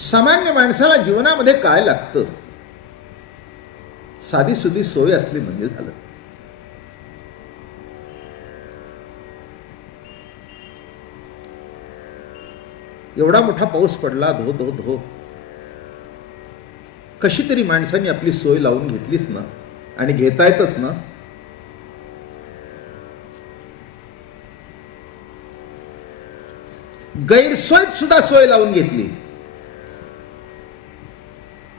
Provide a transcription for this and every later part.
सामान्य माणसाला जीवनामध्ये काय लागतं? साधी सुधी सोय असली म्हणजे झालं. एवढा मोठा पाऊस पडला, धो धो धो, कशी तरी माणसांनी आपली सोय लावून घेतलीच ना, आणि घेतायतच ना. गैरसोयीत सुद्धा सोय लावून घेतली.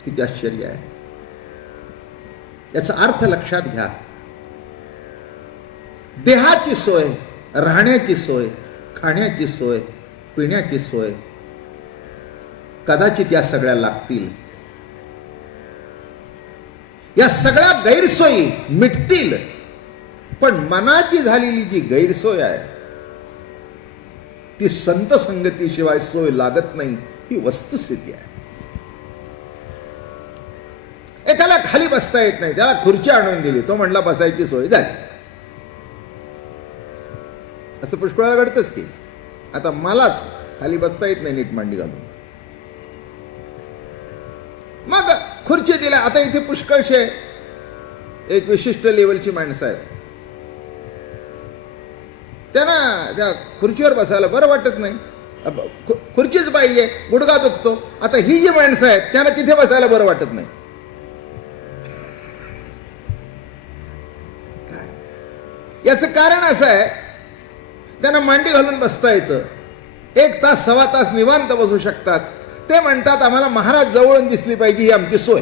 किती आश्चर्य आहे. याचा अर्थ लक्षात घ्या. देहाची सोय, राहण्याची सोय, खाण्याची सोय, पिण्याची सोय कदाचित या सगळ्या लागतील. या सगळ्या गैरसोयी मिटतील, पण मनाची झालेली जी गैरसोय आहे ती संत संगतीशिवाय सोय लागत नाही, ही वस्तुस्थिती आहे. एकाला खाली बसता येत नाही, त्याला खुर्ची आणून दिली, तो म्हणला बसायची सोय झाली. असं पुष्कळाला घडतंच की. आता मलाच खाली बसता येत नाही नीट मांडी घालून, मग खुर्ची दिल्या. आता इथे पुष्कळशे एक विशिष्ट लेवलची माणसं आहेत, त्यांना त्या खुर्चीवर बसायला बरं वाटत नाही, खुर्चीच पाहिजे, गुडघा दुखतो. आता ही जी माणसं आहेत त्यांना तिथे बसायला बरं वाटत नाही. याचं कारण असं आहे, त्यांना मांडी घालून बसता येतं, 1 तास 1.25 तास निवांत बसू शकतात. ते म्हणतात आम्हाला महाराज जवळून दिसली पाहिजे, ही आमची सोय.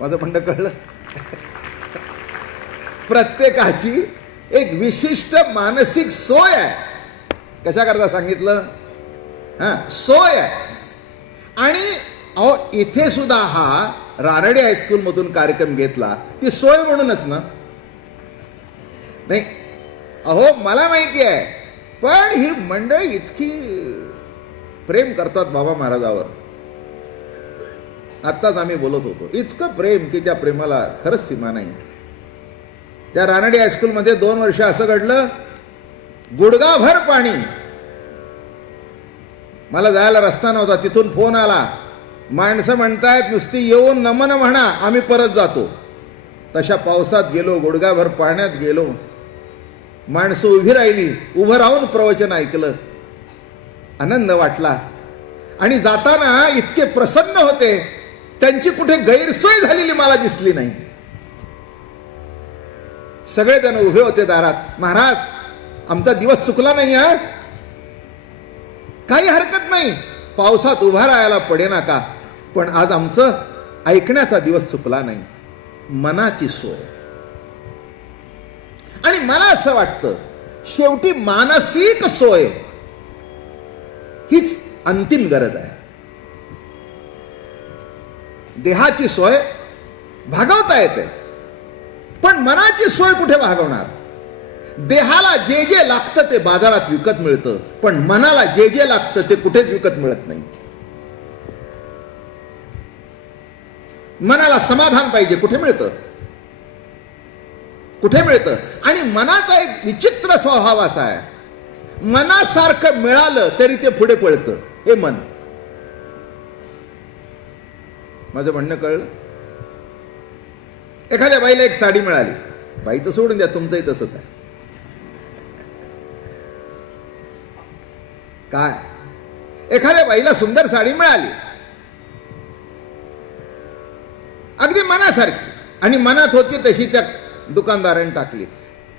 माझं म्हणणं कळलं? प्रत्येकाची एक विशिष्ट मानसिक सोय आहे. कशा करता सांगितलं? सोय आहे. आणि अहो इथे सुद्धा हा रानडे हायस्कूल मधून कार्यक्रम घेतला, ती सोय म्हणूनच ना. नाही अहो मला माहिती आहे, पण ही मंडळी इतकी प्रेम करतात बाबा महाराजावर. आत्ताच आम्ही बोलत होतो, इतकं प्रेम की त्या प्रेमाला खरंच सीमा नाही. त्या रानडे हायस्कूलमध्ये 2 वर्ष असं घडलं, गुडघाभर पाणी. मला जायला रस्ता नव्हता, तिथून फोन आला, माणसं म्हणतायत नुसती येऊन नमन म्हणा, आम्ही परत जातो. तशा पावसात गेलो, गुडघाभर पाण्यात गेलो, माणसं उभी राहिली, उभं राहून प्रवचन ऐकलं, आनंद वाटला. आणि जाताना इतके प्रसन्न होते, त्यांची कुठे गैरसोय झालेली मला दिसली नाही. सगळेजण उभे होते दारात. महाराज आमचा दिवस चुकला नाही, काही हरकत नाही, पावसात उभा राहायला पडेना का, पण आज आमचं ऐकण्याचा दिवस चुकला नाही. मनाची सोय. आणि मला असं वाटतं शेवटी मानसिक सोय हीच अंतिम गरज आहे. देहाची सोय भागवता येते, पण मनाची सोय कुठे भागवणार? देहाला जे जे लागतं ते बाजारात विकत मिळतं, पण मनाला जे जे लागतं ते कुठेच विकत मिळत नाही. मनाला समाधान पाहिजे, कुठे मिळतं? कुठे मिळतं? आणि मनाचा एक विचित्र स्वभाव असा आहे, मनासारखं मिळालं तरी ते पुढे पळतं. हे मन. माझं म्हणणं कळलं? एखाद्या बाईला एक साडी मिळाली, बाईचं सोडून द्या, तुमचंही तसंच आहे. काय एखाद्या बाईला सुंदर साडी मिळाली, अगदी मनासारखी, आणि मनात होती तशी त्या दुकानदाराने टाकली.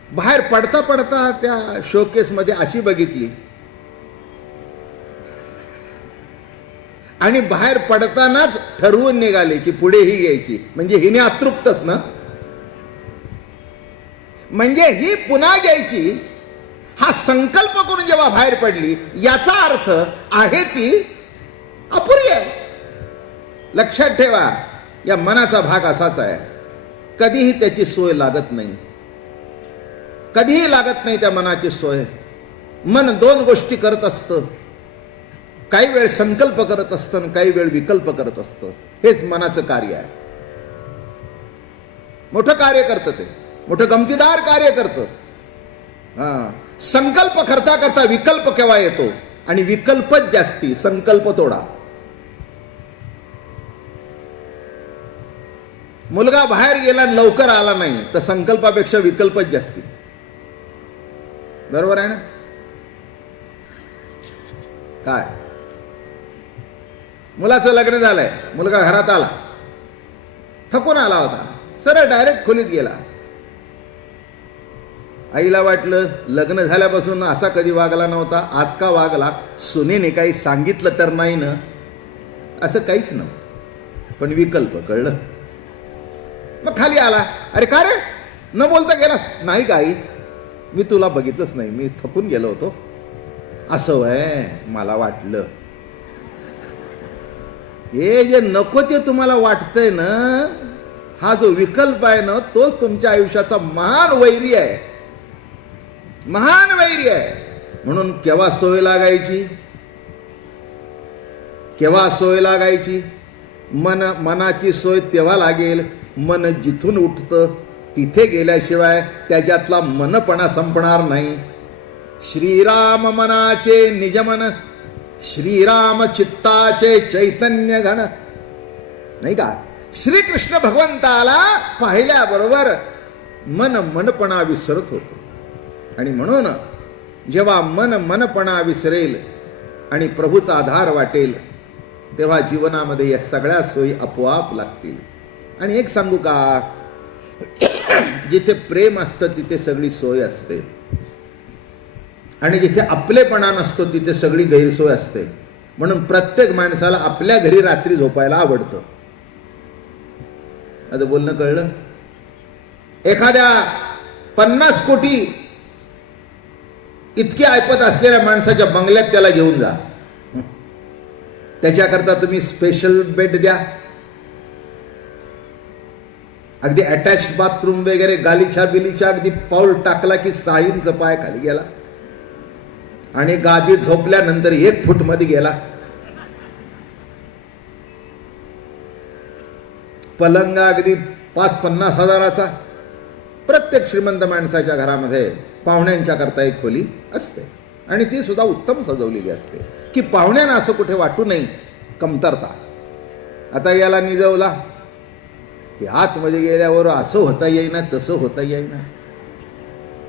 बाहेर पडता पडता त्या शोकेस मध्ये अशी बघितली, आणि बाहेर पडतानाच ठरवून निघाले की पुढे ही घ्यायची. म्हणजे हिने अतृप्तच ना, म्हणजे ही पुन्हा घ्यायची हा संकल्प करून जेव्हा बाहेर पडली, याचा अर्थ आहे ती अपुरी आहे. लक्षात ठेवा, या मनाचा भाग असाच आहे, कधीही त्याची सोय लागत नाही, कधीही लागत नाही त्या मनाची सोय. मन 2 गोष्टी करत असतं, काही वेळ संकल्प करत असतं, काही वेळ विकल्प करत असतं. हेच मनाचं कार्य आहे. मोठं कार्य करतं, ते मोठं गमतीदार कार्य करतं. संकल्प करता करता विकल्प केव्हा येतो, आणि विकल्पच जास्ती, संकल्प थोडा. मुलगा बाहेर गेला आणि लवकर आला नाही तर संकल्पापेक्षा विकल्पच जास्ती. बरोबर आहे ना? काय मुलाचं लग्न झालंय, मुलगा घरात आला, थकून आला होता, सरळ डायरेक्ट खोलीत गेला. आईला वाटलं लग्न झाल्यापासून असा कधी वागला नव्हता, आज का वागला, सुनेने काही सांगितलं तर नाही ना, असं काहीच नव्हतं. पण विकल्प कळलं. मग खाली आला, अरे का रे न बोलता गेला? नाही का आई, मी तुला बघितलंच नाही, मी थकून गेलो होतो. असं वय, मला वाटलं. हे जे नको ते तुम्हाला वाटतंय ना, हा जो विकल्प आहे ना, तोच तुमच्या आयुष्याचा महान वैरी आहे, महान वैरी आहे. म्हणून केव्हा सोय लागायची, केव्हा सोय लागायची? मनाची सोय तेव्हा लागेल, मन जिथून उठतं तिथे गेल्याशिवाय त्याच्यातला मनपणा संपणार नाही. श्रीराम मनाचे निजमन, श्रीराम चित्ताचे चैतन्य घन, नाही का? श्रीकृष्ण भगवंताला पाहिल्याबरोबर मनपणा विसरत होतो. आणि म्हणून जेव्हा मनपणा विसरेल आणि प्रभूचा आधार वाटेल, तेव्हा जीवनामध्ये या सगळ्या सोयी आपोआप लागतील. आणि एक सांगू का, जिथे प्रेम असतं तिथे सगळी सोय असते, आणि जिथे आपलेपणा नसतो तिथे सगळी गैरसोय असते. म्हणून प्रत्येक माणसाला आपल्या घरी रात्री झोपायला आवडतं. आता बोलणं कळलं? एखाद्या 50 कोटी इतकी ऐपत असलेल्या माणसाच्या बंगल्यात त्याला घेऊन जा, त्याच्याकरता तुम्ही स्पेशल बेड द्या, अगदी अटॅच बाथरूम वगैरे, गालीच्या बिलीच्या, अगदी पाऊल टाकला की 6 इंच पाय खाली गेला, आणि गादीत झोपल्यानंतर 1 फूट मध्ये गेला. पलंग अगदी 50-50 हजाराचा. प्रत्येक श्रीमंत माणसाच्या घरामध्ये पाहुण्यांच्या करता एक खोली असते, आणि ती सुद्धा उत्तम सजवलेली असते, की पाहुण्यांना असं कुठे वाटू नये कमतरता. आता याला निजवला की आतमध्ये गेल्यावर असं होता येईना, तसं होता येईना.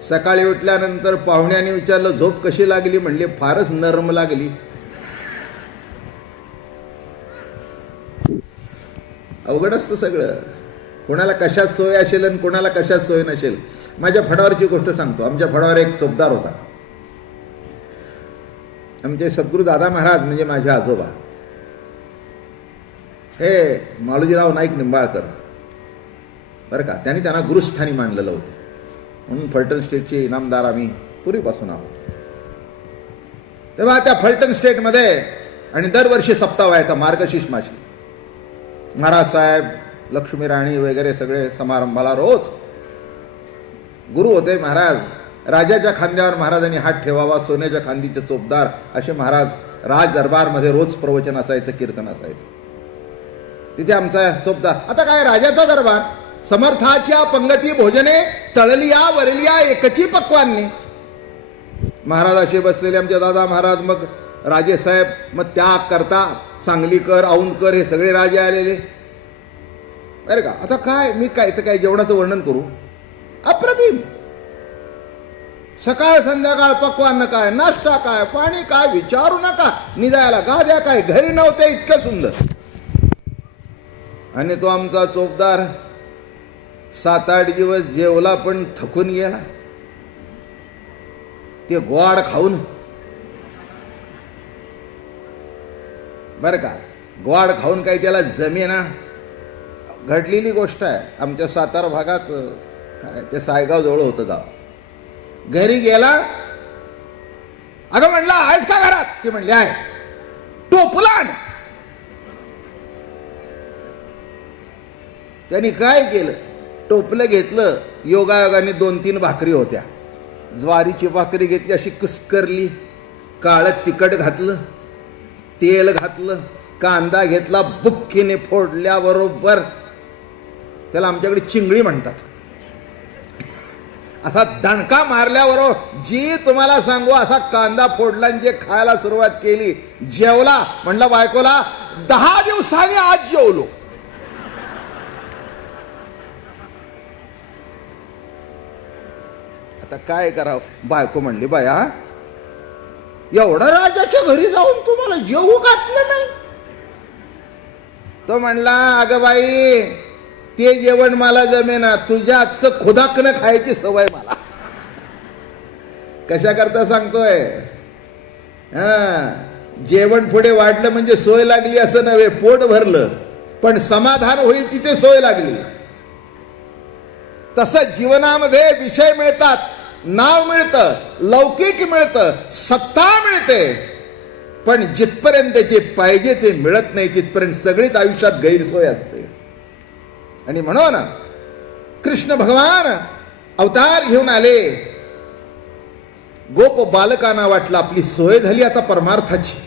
सकाळी उठल्यानंतर पाहुण्याने विचारलं झोप कशी लागली, म्हणले फारच नरम लागली. अवघड असतं सगळं. कोणाला कशात सोय असेल आणि कोणाला कशात सोय नसेल. माझ्या फडावरची गोष्ट सांगतो. आमच्या फडावर एक चोपदार होता. आमचे सद्गुरू दादा महाराज म्हणजे माझे आजोबा, हे मालोजीराव नाईक निंबाळकर, बरं का, त्यांनी त्यांना गुरुस्थानी मानलेलं होतं. म्हणून फलटण स्टेटचे इनामदार आम्ही पूर्वीपासून आहोत. तेव्हा त्या फलटण स्टेटमध्ये आणि दरवर्षी सप्ताह व्हायचा मार्गशीर्ष मासी. महाराज साहेब, लक्ष्मी राणी वगैरे सगळे समारंभाला रोज. गुरु होते महाराज. राजाच्या खांद्यावर महाराजांनी हात ठेवावा, सोन्याच्या खांदीचे चोपदार असे महाराज. राज दरबारमध्ये रोज प्रवचन असायचं, कीर्तन असायचं. तिथे आमचा चोपदार. आता काय राजाचा दरबार, समर्थाच्या पंगती भोजने, तळलिया वरलिया एकची पक्वान्ने. महाराज असे बसलेले आमचे दादा महाराज. मग राजेसाहेब, मग त्याग करता सांगलीकर, औंधकर हे सगळे राजे आलेले, बरं का. आता काय मी काय तर काय जेवणाचं वर्णन करू, अप्रतिम. सकाळ संध्याकाळ पक्वान्न काय, नाश्ता काय, पाणी काय, विचारू नका. निजायला गाद्या काय, घरी नव्हते, इतकं सुंदर. आणि तो आमचा चोपदार 7-8 दिवस जेवला पण थकून गेला. ते गोड खाऊन, बरं का, गोड खाऊन काही त्याला जमेना. घडलेली गोष्ट आहे. आमच्या सातारा भागात काय ते सायगाव जवळ होतं गाव. घरी गेला, अगं म्हणला आहेस का घरात? ते म्हणले आहे. टोपला आण. त्यांनी काय केलं, टोपलं घेतलं. योगायोगाने 2-3 भाकरी होत्या. ज्वारीची भाकरी घेतली, अशी कुस्करली, काळं तिखट घातलं, तेल घातलं, कांदा घेतला, बुक्कीने फोडल्याबरोबर, त्याला आमच्याकडे चिंगळी म्हणतात, असा दणका मारल्याबरोबर जी तुम्हाला सांगू, असा कांदा फोडला आणि जे खायला सुरुवात केली. जेवला. म्हणलं बायकोला 10 दिवसांनी आज जेवलो. आता काय करावं. बायको म्हणली, बाया एवढा राजाच्या घरी जाऊन तुम्हाला जेवू घातलं नाही. तो म्हणला, अगं बाई ते जेवण मला जमेना, तुझ्या आजचं खुदाकनं खायची सवय मला. कशा करता सांगतोय. जेवण पुढे वाढलं म्हणजे सोय लागली असं नव्हे, पोट भरलं पण समाधान होईल तिथे सोय लागली. तसं जीवनामध्ये विषय मिळतात, नाव मिळतं, लौकिक मिळतं, सत्ता मिळते, पण जिथपर्यंत जे पाहिजे ते मिळत नाही तिथपर्यंत सगळीच आयुष्यात गैरसोय असते. आणि म्हणून कृष्ण भगवान अवतार घेऊन आले. गोप बालकांना वाटलं आपली सोय झाली आता परमार्थाची.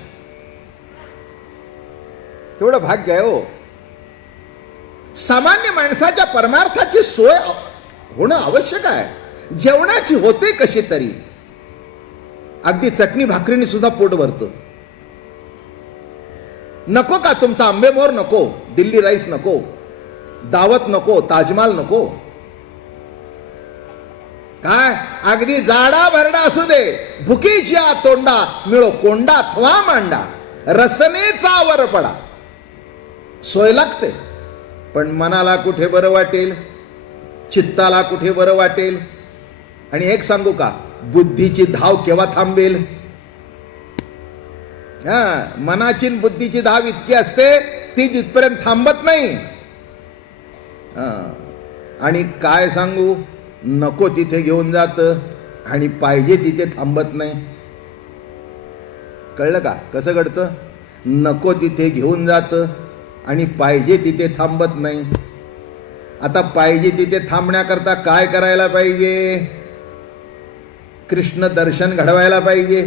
तेवढं भाग्य आहे हो. सामान्य माणसाच्या परमार्थाची सोय होणं आवश्यक आहे. जेवणाची होते कशी तरी. अगदी चटणी भाकरीने सुद्धा पोट भरतं. नको का तुमचा आंबेमोर नको, दिल्ली राईस नको, दावत नको, ताजमहाल नको, काय अगदी जाडा भरडा असू दे, भुकीच्या तोंडा मिळो कोंडा अथवा मांडा, रसनेचा वर पडा. सोय लागते, पण मनाला कुठे बरं वाटेल, चित्ताला कुठे बरं वाटेल. आणि एक सांगू का, बुद्धीची धाव केव्हा थांबेल. मनाची बुद्धीची धाव इतकी असते ती जिथपर्यंत थांबत नाही. आणि काय सांगू, नको तिथे घेऊन जात आणि पाहिजे तिथे थांबत नाही. कळलं का कसं घडतं. नको तिथे घेऊन जात आणि पाहिजे तिथे थांबत नाही. आता पाहिजे तिथे थांबण्याकरता काय करायला पाहिजे. कृष्ण दर्शन घडवायला पाहिजे.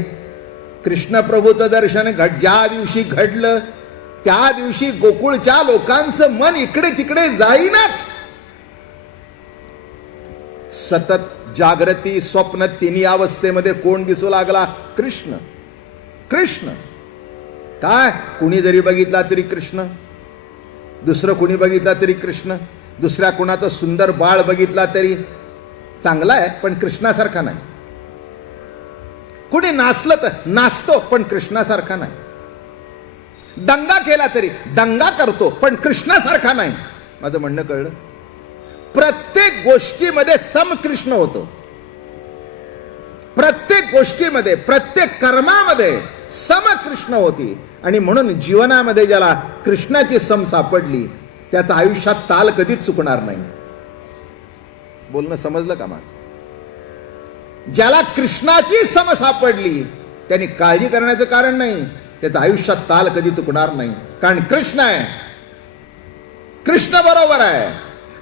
कृष्ण प्रभूचं दर्शन ज्या दिवशी घडलं त्या दिवशी गोकुळच्या लोकांचं मन इकडे तिकडे जाईनाच. सतत जागृती स्वप्न तिन्ही अवस्थेमध्ये कोण दिसू लागला. कृष्ण. कृष्ण काय, कुणी जरी बघितला तरी कृष्ण, दुसरं कुणी बघितला तरी कृष्ण, दुसऱ्या कुणाचं सुंदर बाळ बघितला तरी चांगला आहे पण कृष्णासारखा नाही. कुणी नाचलं तर नाचतो पण कृष्णासारखा नाही. दंगा केला तरी दंगा करतो पण कृष्णासारखा नाही. माझं म्हणणं कळलं. प्रत्येक गोष्टीमध्ये समकृष्ण होतो. प्रत्येक गोष्टीमध्ये प्रत्येक कर्मामध्ये समकृष्ण होती. आणि म्हणून जीवनामध्ये ज्याला कृष्णाची सम सापडली त्याचं आयुष्यात ताल कधीच चुकणार नाही. बोलणं समजलं का माझं. ज्याला कृष्णाची सम सापडली त्यांनी काळजी करण्याचं कारण नाही, त्याचं आयुष्यात ताल कधी चुकणार नाही. कारण कृष्ण आहे, कृष्ण बरोबर आहे.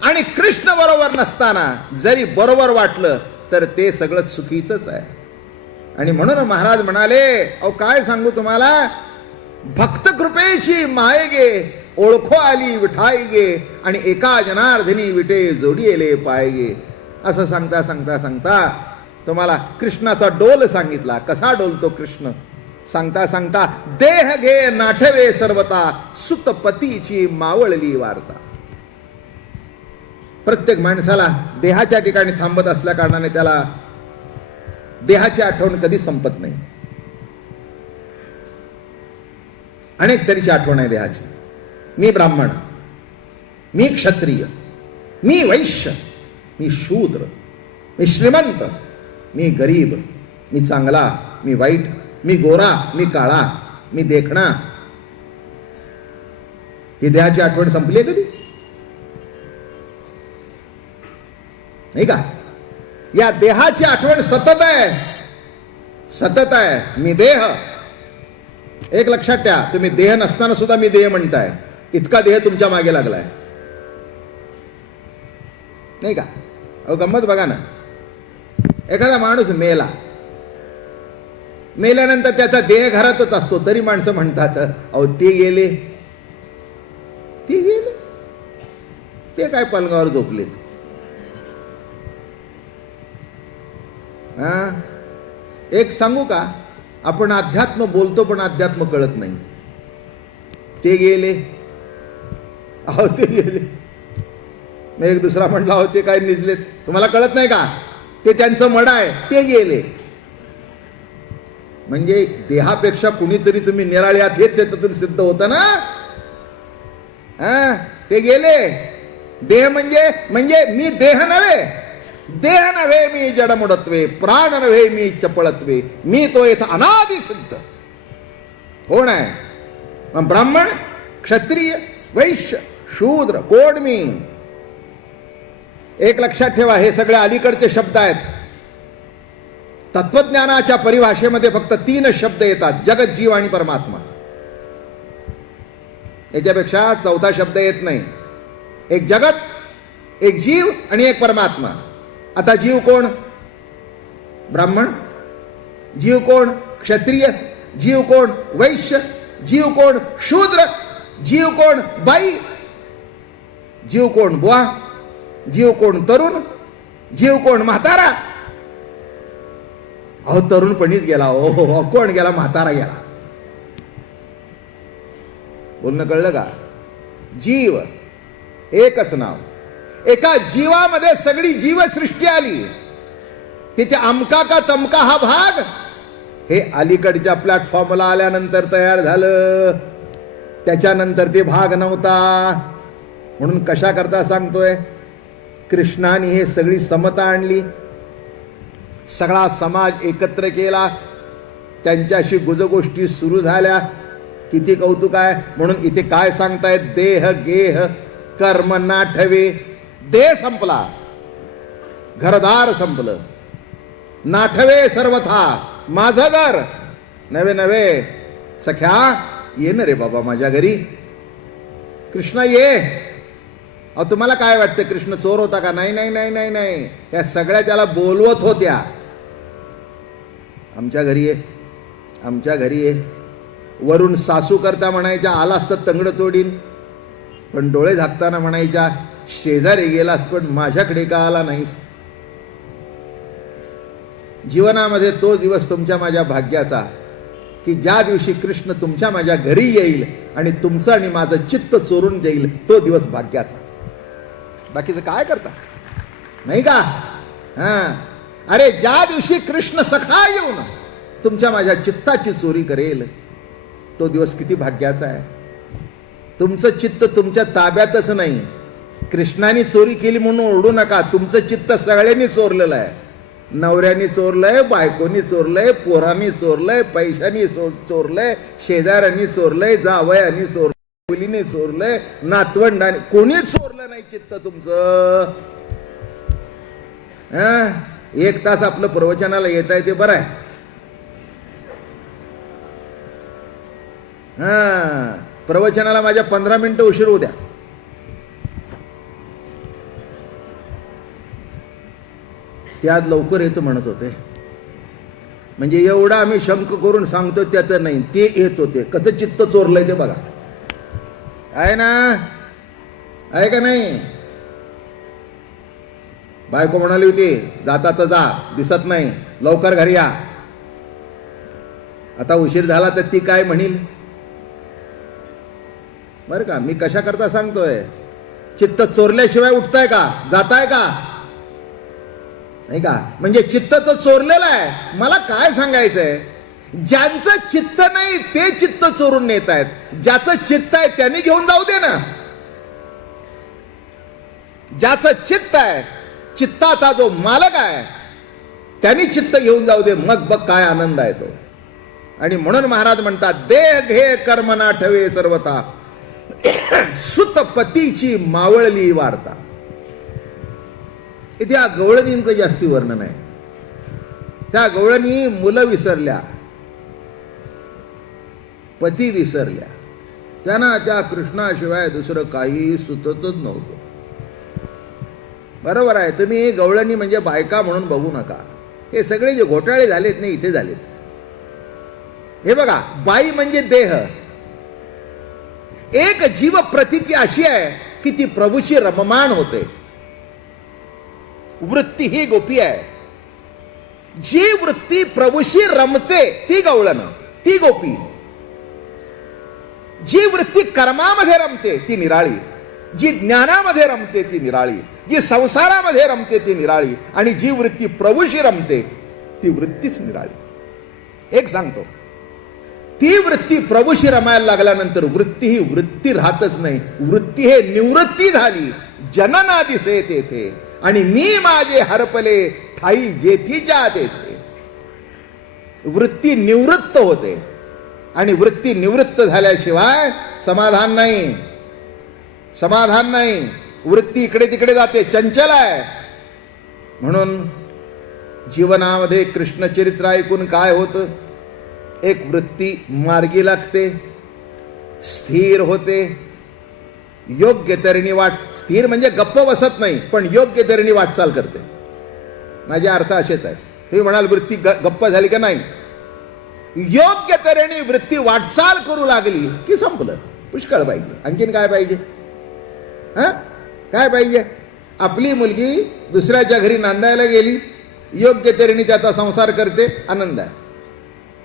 आणि कृष्ण बरोबर नसताना जरी बरोबर वाटलं तर ते सगळं चुकीचंच आहे. आणि म्हणून महाराज म्हणाले, अहो काय सांगू तुम्हाला, भक्त कृपेची माये गे, ओळखो आली विठाई गे, आणि एका जनार्दनी विटे जोडियेले पाय गे. असं सांगता सांगता सांगता तुम्हाला कृष्णाचा डोल सांगितला. कसा डोलतो कृष्ण सांगता सांगता, देह घे नाठवे सर्वता, सुत पतीची मावळली वार्ता. प्रत्येक माणसाला देहाच्या ठिकाणी थांबत असल्या कारणाने त्याला देहाची आठवण कधी संपत नाही. अनेक तऱ्हेची आठवण आहे देहाची. मी ब्राह्मण, मी क्षत्रिय, मी वैश्य, मी शूद्र, मी श्रीमंत, मी गरीब, मी चांगला, मी वाईट, मी गोरा, मी काळा, मी देखणा. ही देहाची आठवण संपली आहे कधी नाही का. या देहाची आठवण सतत आहे, सतत आहे. मी देह. एक लक्षात ठेवा, तुम्ही देह नसताना सुद्धा मी देह म्हणताय. इतका देह तुमच्या मागे लागलाय नाही का. अहो गंमत बघा ना, एखादा माणूस मेला, मेल्यानंतर त्याचा देह घरातच असतो तरी माणसं म्हणतात, अहो ते गेले, ते गेले, ते काय पलंगावर झोपलेत. एक सांगू का, आपण अध्यात्म बोलतो पण अध्यात्म कळत नाही. ते गेले, अहो ते गेले. मी एक दुसरा म्हटला, अहो ते काय निजलेत, तुम्हाला कळत नाही का. ते त्यांचं मड आहे, ते गेले. म्हणजे देहापेक्षा कुणीतरी तुम्ही निराळे आहात हेच याच्यातून सिद्ध होतं ना. ते गेले. देह म्हणजे मी देह नव्हे मी जडमुडत्वे, प्राण नव्हे मी चपळत्वे, मी तो येथ अनादि सिद्ध. कोण आहे? ब्राह्मण, क्षत्रिय, वैश्य, शूद्र, कोण मी? एक लक्षात ठेवा, हे सगळे अलीकडचे शब्द आहेत. तत्वज्ञानाच्या परिभाषेमध्ये फक्त 3 शब्द येतात: जगत, जीव आणि परमात्मा. याच्यापेक्षा चौथा शब्द येत नाही. एक जगत, एक जीव आणि एक परमात्मा. आता जीव कोण? ब्राह्मण. जीव कोण? क्षत्रिय. जीव कोण? वैश्य. जीव कोण? शूद्र. जीव कोण? बाई. जीव कोण? बुवा. जीव कोण? तरुण. जीव कोण? म्हातारा. अहो, तरुणपणीच गेला. हो, कोण गेला? म्हातारा गेला. बोलणं कळलं का? जीव एकच नाव. एका जीवामध्ये सगळी जीवसृष्टी आली. तिथे अमका का तमका हा भाग हे अलीकडच्या प्लॅटफॉर्मला आल्यानंतर तयार झालं. त्याच्यानंतर ते भाग नव्हता. म्हणून कशा करता सांगतोय? कृष्णाने हे सगळी समता आणली, सगळा समाज एकत्र केला, त्यांच्याशी गुजगोष्टी सुरू झाल्या. किती कौतुक आहे. म्हणून इथे काय सांगतायत? देह गेह कर्म नाठवे. देह संपला, घरदार संपलं. नाठवे सर्वथा, माझं घर नवे सख्या ये ना रे बाबा माझ्या घरी. कृष्ण ये. अहो, तुम्हाला काय वाटतं कृष्ण चोर होता का? नाही. या सगळ्या त्याला बोलवत होत्या. आमच्या घरी ये, आमच्या घरी ये. वरून सासू करता म्हणायच्या आलास तर तंगड तोडीन, पण डोळे झाकताना म्हणायच्या शेजारी गेलास पण माझ्याकडे का आला नाहीस. जीवनामध्ये तो दिवस तुमच्या माझ्या भाग्याचा की ज्या दिवशी कृष्ण तुमच्या माझ्या घरी येईल आणि तुमचं आणि माझं चित्त चोरून जाईल, तो दिवस भाग्याचा. बाकीचं काय करता नाही का? अरे, ज्या दिवशी कृष्ण सखा येऊन तुमच्या माझ्या चित्ताची चोरी करेल, तो दिवस किती भाग्याचा आहे. तुमचं चित्त तुमच्या ताब्यातच नाही. कृष्णाने चोरी केली म्हणून ओरडू नका. तुमचं चित्त सगळ्यांनी चोरलेलं आहे. नवऱ्यानी चोरलंय, बायकोनी चोरलंय, पोरांनी चोरलंय, पैशानी चोरलंय, शेजाऱ्यांनी चोरलंय, जावयानी चोरलंय, मुलीने चोरलंय, नातवंडाने. कोणी चोरलं नाही चित्त तुमचं. 1 तास आपलं प्रवचनाला येत आहे ते बरं आहे. प्रवचनाला माझ्या 15 मिनिटं उशीर होऊ द्या. त्यात लवकर येतो म्हणत होते. म्हणजे एवढा आम्ही शंक करून सांगतो त्याचं नाही, ते येत होते. कसं चित्त चोरलंय ते बघा. आहे ना? आहे का नाही? बायको म्हणाली होती जाता जा, दिसत नाही, लवकर घरी या. आता उशीर झाला तर ती काय म्हणील? बरं का, मी कशा करता सांगतोय? चित्त चोरल्याशिवाय उठताय का? जाताय का? नाही का? म्हणजे चित्त तर चोरलेलं आहे. मला काय सांगायचंय? ज्यांचं चित्त नाही ते चित्त चोरून नेत आहेत. ज्याचं चित्त आहे त्यांनी घेऊन जाऊ दे ना. ज्याचं चित्त आहे, चित्ताचा जो मालक आहे, त्यांनी चित्त घेऊन जाऊ दे. मग बघ काय आनंद आहे तो. आणि म्हणून महाराज म्हणतात देह घे कर्म नाठवे सर्वथा, सुत पतीची मावळली वार्ता. इथे या गवळणींचं जास्ती वर्णन आहे. त्या गवळणी मुलं विसरल्या, पती विसरल्या. त्यांना त्या कृष्णाशिवाय दुसरं काही सुचतच नव्हतं. बरोबर आहे. तुम्ही गवळणी म्हणजे बायका म्हणून बघू नका. हे सगळे जे घोटाळे झालेत नाही इथे झालेत. हे बघा, बाई म्हणजे देह. एक जीव प्रतीती अशी आहे की ती प्रभूशी रममाण होते. वृत्ती ही गोपी आहे. जी वृत्ती प्रभूशी रमते ती गवळण, ती गोपी. जी वृत्ती कर्मामध्ये रमते ती निराळी. जी ज्ञानामध्ये रमते ती निराळी, जी संसारामध्ये रमते ती निराळी, आणि जी वृत्ती प्रभूशी रमते ती वृत्तीच निराळी. एक सांगतो, ती वृत्ती प्रभूशी रमायला लागल्यानंतर वृत्ती ही वृत्ती राहतच नाही. वृत्ती हे निवृत्ती झाली, जनना दिसे तेथे, आणि मी माझे हरपले ठाई जेथीच्या तेथे. वृत्ती निवृत्त होते, आणि वृत्ती निवृत्त झाल्याशिवाय समाधान नाही. समाधान नाही. वृत्ती इकडे तिकडे जाते, चंचल आहे. म्हणून जीवनामध्ये कृष्णचरित्र ऐकून काय होतं? एक वृत्ती मार्गी लागते, स्थिर होते, योग्य तऱ्हेने स्थिर म्हणजे गप्प बसत नाही, पण योग्य तऱ्हेने वाटचाल करते. माझे अर्थ असेच आहे. तुम्ही म्हणाल वृत्ती गप्प झाली का? नाही. योग्य तऱ्हेने वृत्ती वाटचाल करू लागली की संपलं. पुष्कळ पाहिजे. आणखीन काय पाहिजे? काय पाहिजे? आपली मुलगी दुसऱ्याच्या घरी नांदायला गेली, योग्य तऱ्हेने त्याचा संसार करते, आनंद आहे.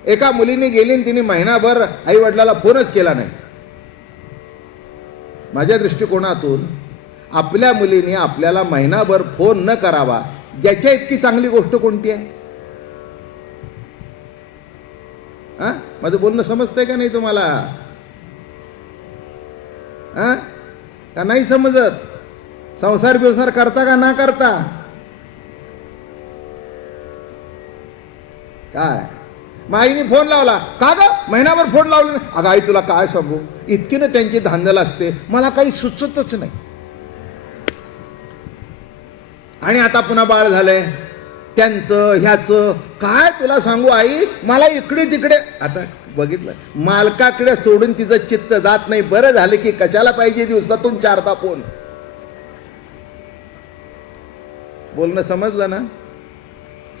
एका मुलीने गेली आणि तिने महिनाभर आई वडिलाला फोनच केला नाही. माझ्या दृष्टिकोनातून आपल्या मुलीने आपल्याला महिनाभर फोन न करावा, ज्याच्या इतकी चांगली गोष्ट कोणती आहे? माझं बोलणं समजतंय का नाही तुम्हाला? का नाही समजत? संसार बिवसार करता का ना करता? काय माईने फोन लावला का ग? महिनाभर फोन लावले. अगं आई तुला काय सांगू, इतकी ना त्यांची धांदल असते, मला काही सुचतच नाही. आणि आता पुन्हा बाळ झालंय त्यांचं ह्याचं, काय तुला सांगू आई, मला इकडे तिकडे. आता बघितलं, मालकाकडे सोडून तिचं चित्त जात नाही. बरं झालं की कशाला पाहिजे दिवसातून 4दा फोन. बोलणं समजलं ना?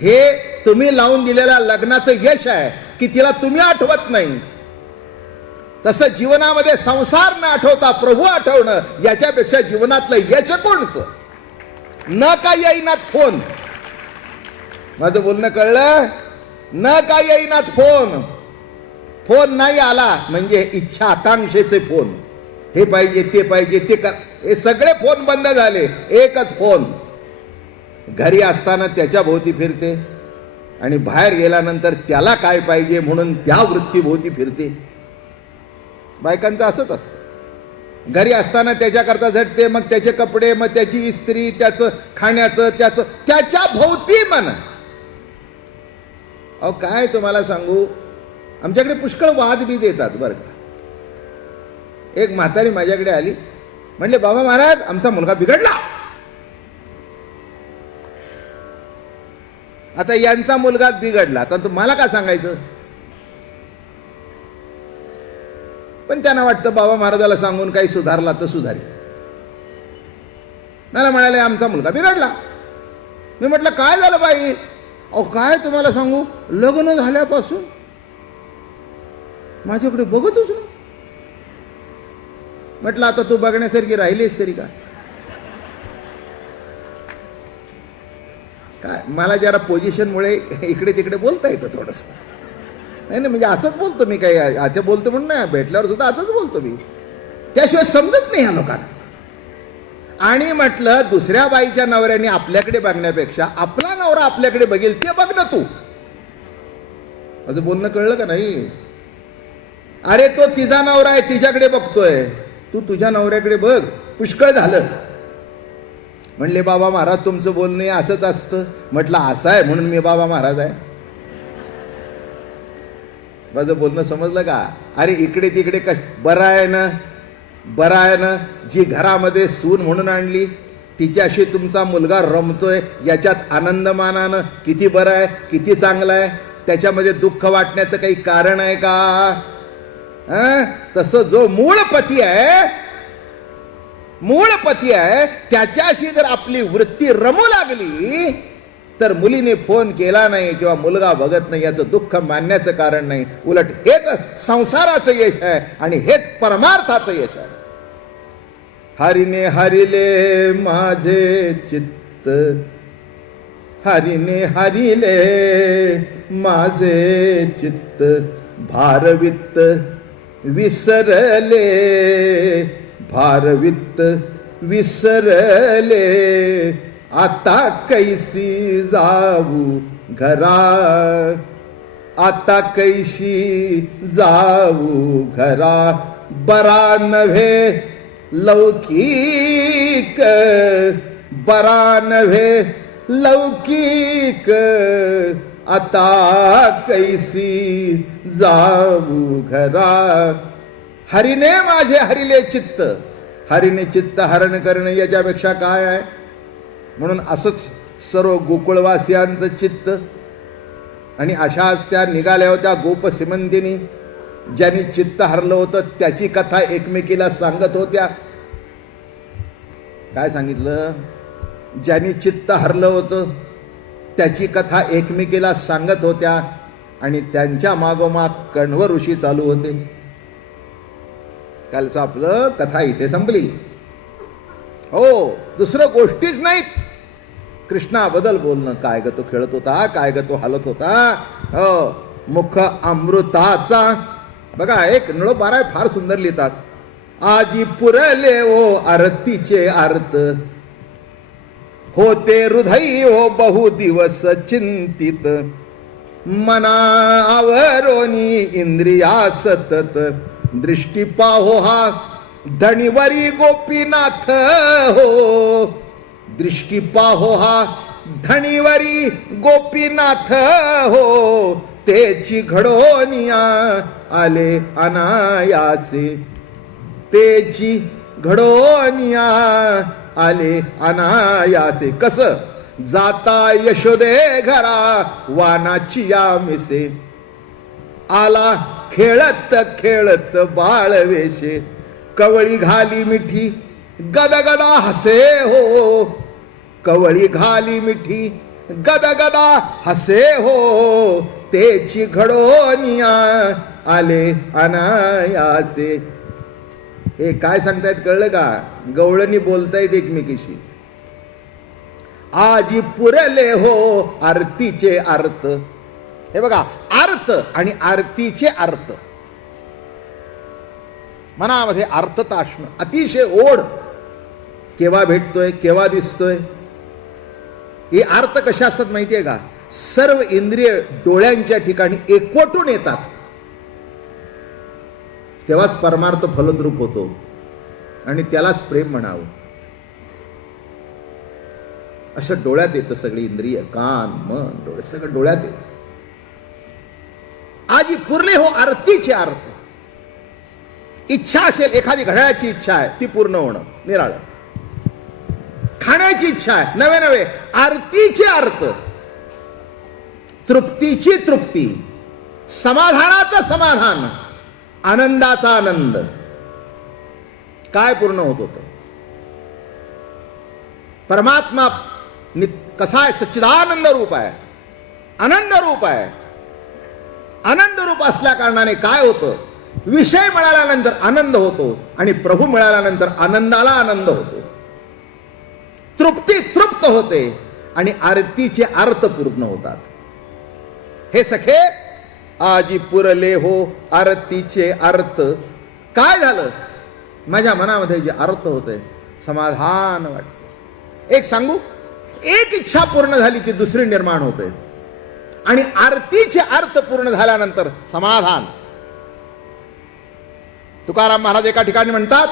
हे तुम्ही लावून दिलेल्या लग्नाचं यश आहे की तिला तुम्ही आठवत नाही. तसं जीवनामध्ये संसार न आठवता प्रभू आठवणं, याच्यापेक्षा जीवनातलं यश कोणचं? न का येईनात फोन. माझं बोलणं कळलं? न का येईनात फोन. फोन नाही आला म्हणजे इच्छा आकांक्षेचे फोन, हे पाहिजे ते पाहिजे ते कर, हे सगळे फोन बंद झाले. एकच फोन. घरी असताना त्याच्या भोवती फिरते, आणि बाहेर गेल्यानंतर त्याला काय पाहिजे म्हणून त्या वृत्तीभोवती फिरते. बायकांचं असंच असतं. घरी असताना त्याच्याकरता झटते, मग त्याचे कपडे, मग त्याची इस्त्री, त्याचं खाण्याचं, त्याच्या भोवती मन. अहो काय तुम्हाला सांगू, आमच्याकडे पुष्कळ वाद बी देतात बरं का. एक म्हातारी माझ्याकडे आली, म्हणले बाबा महाराज आमचा मुलगा बिघडला. आता यांचा मुलगा बिघडला तर मला का सांगायचं? पण त्यांना वाटतं बाबा महाराजाला सांगून काही सुधारला तर सुधारेल. मला म्हणाले आमचा मुलगा बिघडला. मी म्हटलं काय झालं बाई? अहो काय तुम्हाला सांगू, लग्न झाल्यापासून माझ्याकडे बघतच ना. म्हटलं आता तू बघण्यासारखी राहिलीस तरी का? काय मला जरा पोझिशनमुळे इकडे तिकडे बोलता येतं थोडंसं. नाही नाही म्हणजे असंच बोलतो मी, काही आता बोलतो म्हणून नाही, भेटल्यावर सुद्धा असंच बोलतो मी, त्याशिवाय समजत नाही ह्या लोकांना. आणि म्हटलं दुसऱ्या बाईच्या नवऱ्याने आपल्याकडे बघण्यापेक्षा आपला नवरा आपल्याकडे बघेल ते बघ ना तू. माझं बोलणं कळलं का नाही? अरे तो तिचा नवरा आहे, तिच्याकडे बघतोय, तू तुझ्या नवऱ्याकडे बघ. पुष्कळ झालं. म्हणले बाबा महाराज तुमचं बोलणं असंच असतं. म्हटलं असं आहे म्हणून मी बाबा महाराज आहे. माझं बोलणं समजलं का? अरे इकडे तिकडे बरं आहे ना, बरं आहे ना. जी घरामध्ये सून म्हणून आणली तिच्याशी तुमचा मुलगा रमतोय, याच्यात आनंद मानानं किती बरं आहे, किती चांगलं आहे. त्याच्यामध्ये दुःख वाटण्याचं काही कारण आहे का? तसं जो मूळ पती आहे त्याच्याशी जर आपली वृत्ती रमू लागली तर मुलीने फोन केला नाही किंवा मुलगा बघत नाही याचं दुःख मानण्याचं कारण नाही. उलट हेच संसाराचं यश आहे आणि हेच परमार्थाचं यश आहे. हरीने हरिले माझे चित्त, हरीने हरिले माझे चित्त, भारवित्त विसरले भारवित्त विसरले, आता कैसी जाऊ घरा, आता कैशी जाऊ घरा, बरा नव्हे लौकिक, बरा नव्हे लौकिक, आता कैसी जाऊ घरा. हरीने माझे हरिले चित्त, हरीने चित्त हरण करणे याच्यापेक्षा काय आहे. म्हणून असंच सर्व गोकुळवासियांचं चित्त. आणि अशाच त्या निघाल्या होत्या गोप सिमंतिनी, ज्यांनी चित्त हरलं होतं त्याची कथा एकमेकीला सांगत होत्या. काय सांगितलं. ज्यांनी चित्त हरलं होतं त्याची कथा एकमेकीला सांगत होत्या. आणि त्यांच्या मागोमाग कण्व ऋषी चालू होते. कालचं आपलं कथा इथे संपली. हो, दुसरं गोष्टीच नाहीत. कृष्णाबद्दल बोलणं. काय ग तो खेळत होता, काय ग तो हलत होता. हो, मुख अमृताचा. बघा, एक नळोबाराय फार सुंदर लिहितात. आजी पुरले ओ आरतीचे अर्थ, होते हृदय हो बहु दिवस चिंतित, मना आवरोनी इंद्रिया सतत, दृष्टी पाहो हा धणीवरी गोपीनाथ हो, दृष्टी पाहो हा धणीवरी गोपीनाथ हो, तेची घडोनिया आले अनायासे, तेची घडोनिया आले अनायासे. कस जाता यशोदे घरा वानाची या मिसे, आला खेळत खेळत बाळवेशे, कवळी घाली मिठी गदगदा हसे हो, कवळी घाली मिठी गदगदा हसे हो, तेची घडोनिया आले अनायासे. हे काय सांगतायत कळलं का. गवळणी बोलतायत एकमेकीशी. आजी पुरले हो आरतीचे अर्थ. हे बघा, अर्थ आणि आरतीचे अर्थ. मनामध्ये अर्थता असणं, अतिशय ओढ. केव्हा भेटतोय, केव्हा दिसतोय. हे अर्थ कशा असतात माहितीये का. सर्व इंद्रिय डोळ्यांच्या ठिकाणी एकवटून येतात, तेव्हाच परमार्थ फलद्रूप होतो. आणि त्यालाच प्रेम म्हणावं. असं डोळ्यात येतं सगळी इंद्रिय, कान मन डोळे सगळं डोळ्यात येतं. आजी पुरले हो आरतीचे अर्थ. इच्छा असेल, एखादी घड्याळाची इच्छा आहे, ती पूर्ण होणं निराळं. खाण्याची इच्छा आहे, नवे नवे. आरतीचे अर्थ. तृप्तीची तृप्ती, समाधानाचं समाधान, आनंदाचा आनंद. काय पूर्ण होत होतं. परमात्मा कसा आहे. सच्चिदानंद रूप आहे, आनंद रूप आहे. आनंद रूप असल्या कारणाने काय होतं. विषय मिळाल्यानंतर आनंद होतो आणि प्रभू मिळाल्यानंतर आनंदाला आनंद होतो. तृप्ती तृप्त होते आणि आरतीचे अर्थ पूर्ण होतात. हे सखे, आजी पुरले हो आरतीचे अर्थ. काय झालं. माझ्या मनामध्ये जे अर्थ होते, समाधान वाटते. एक सांगू, एक इच्छा पूर्ण झाली की दुसरी निर्माण होते. आणि आरतीचे अर्थ पूर्ण झाल्यानंतर समाधान. तुकाराम महाराज एका ठिकाणी म्हणतात,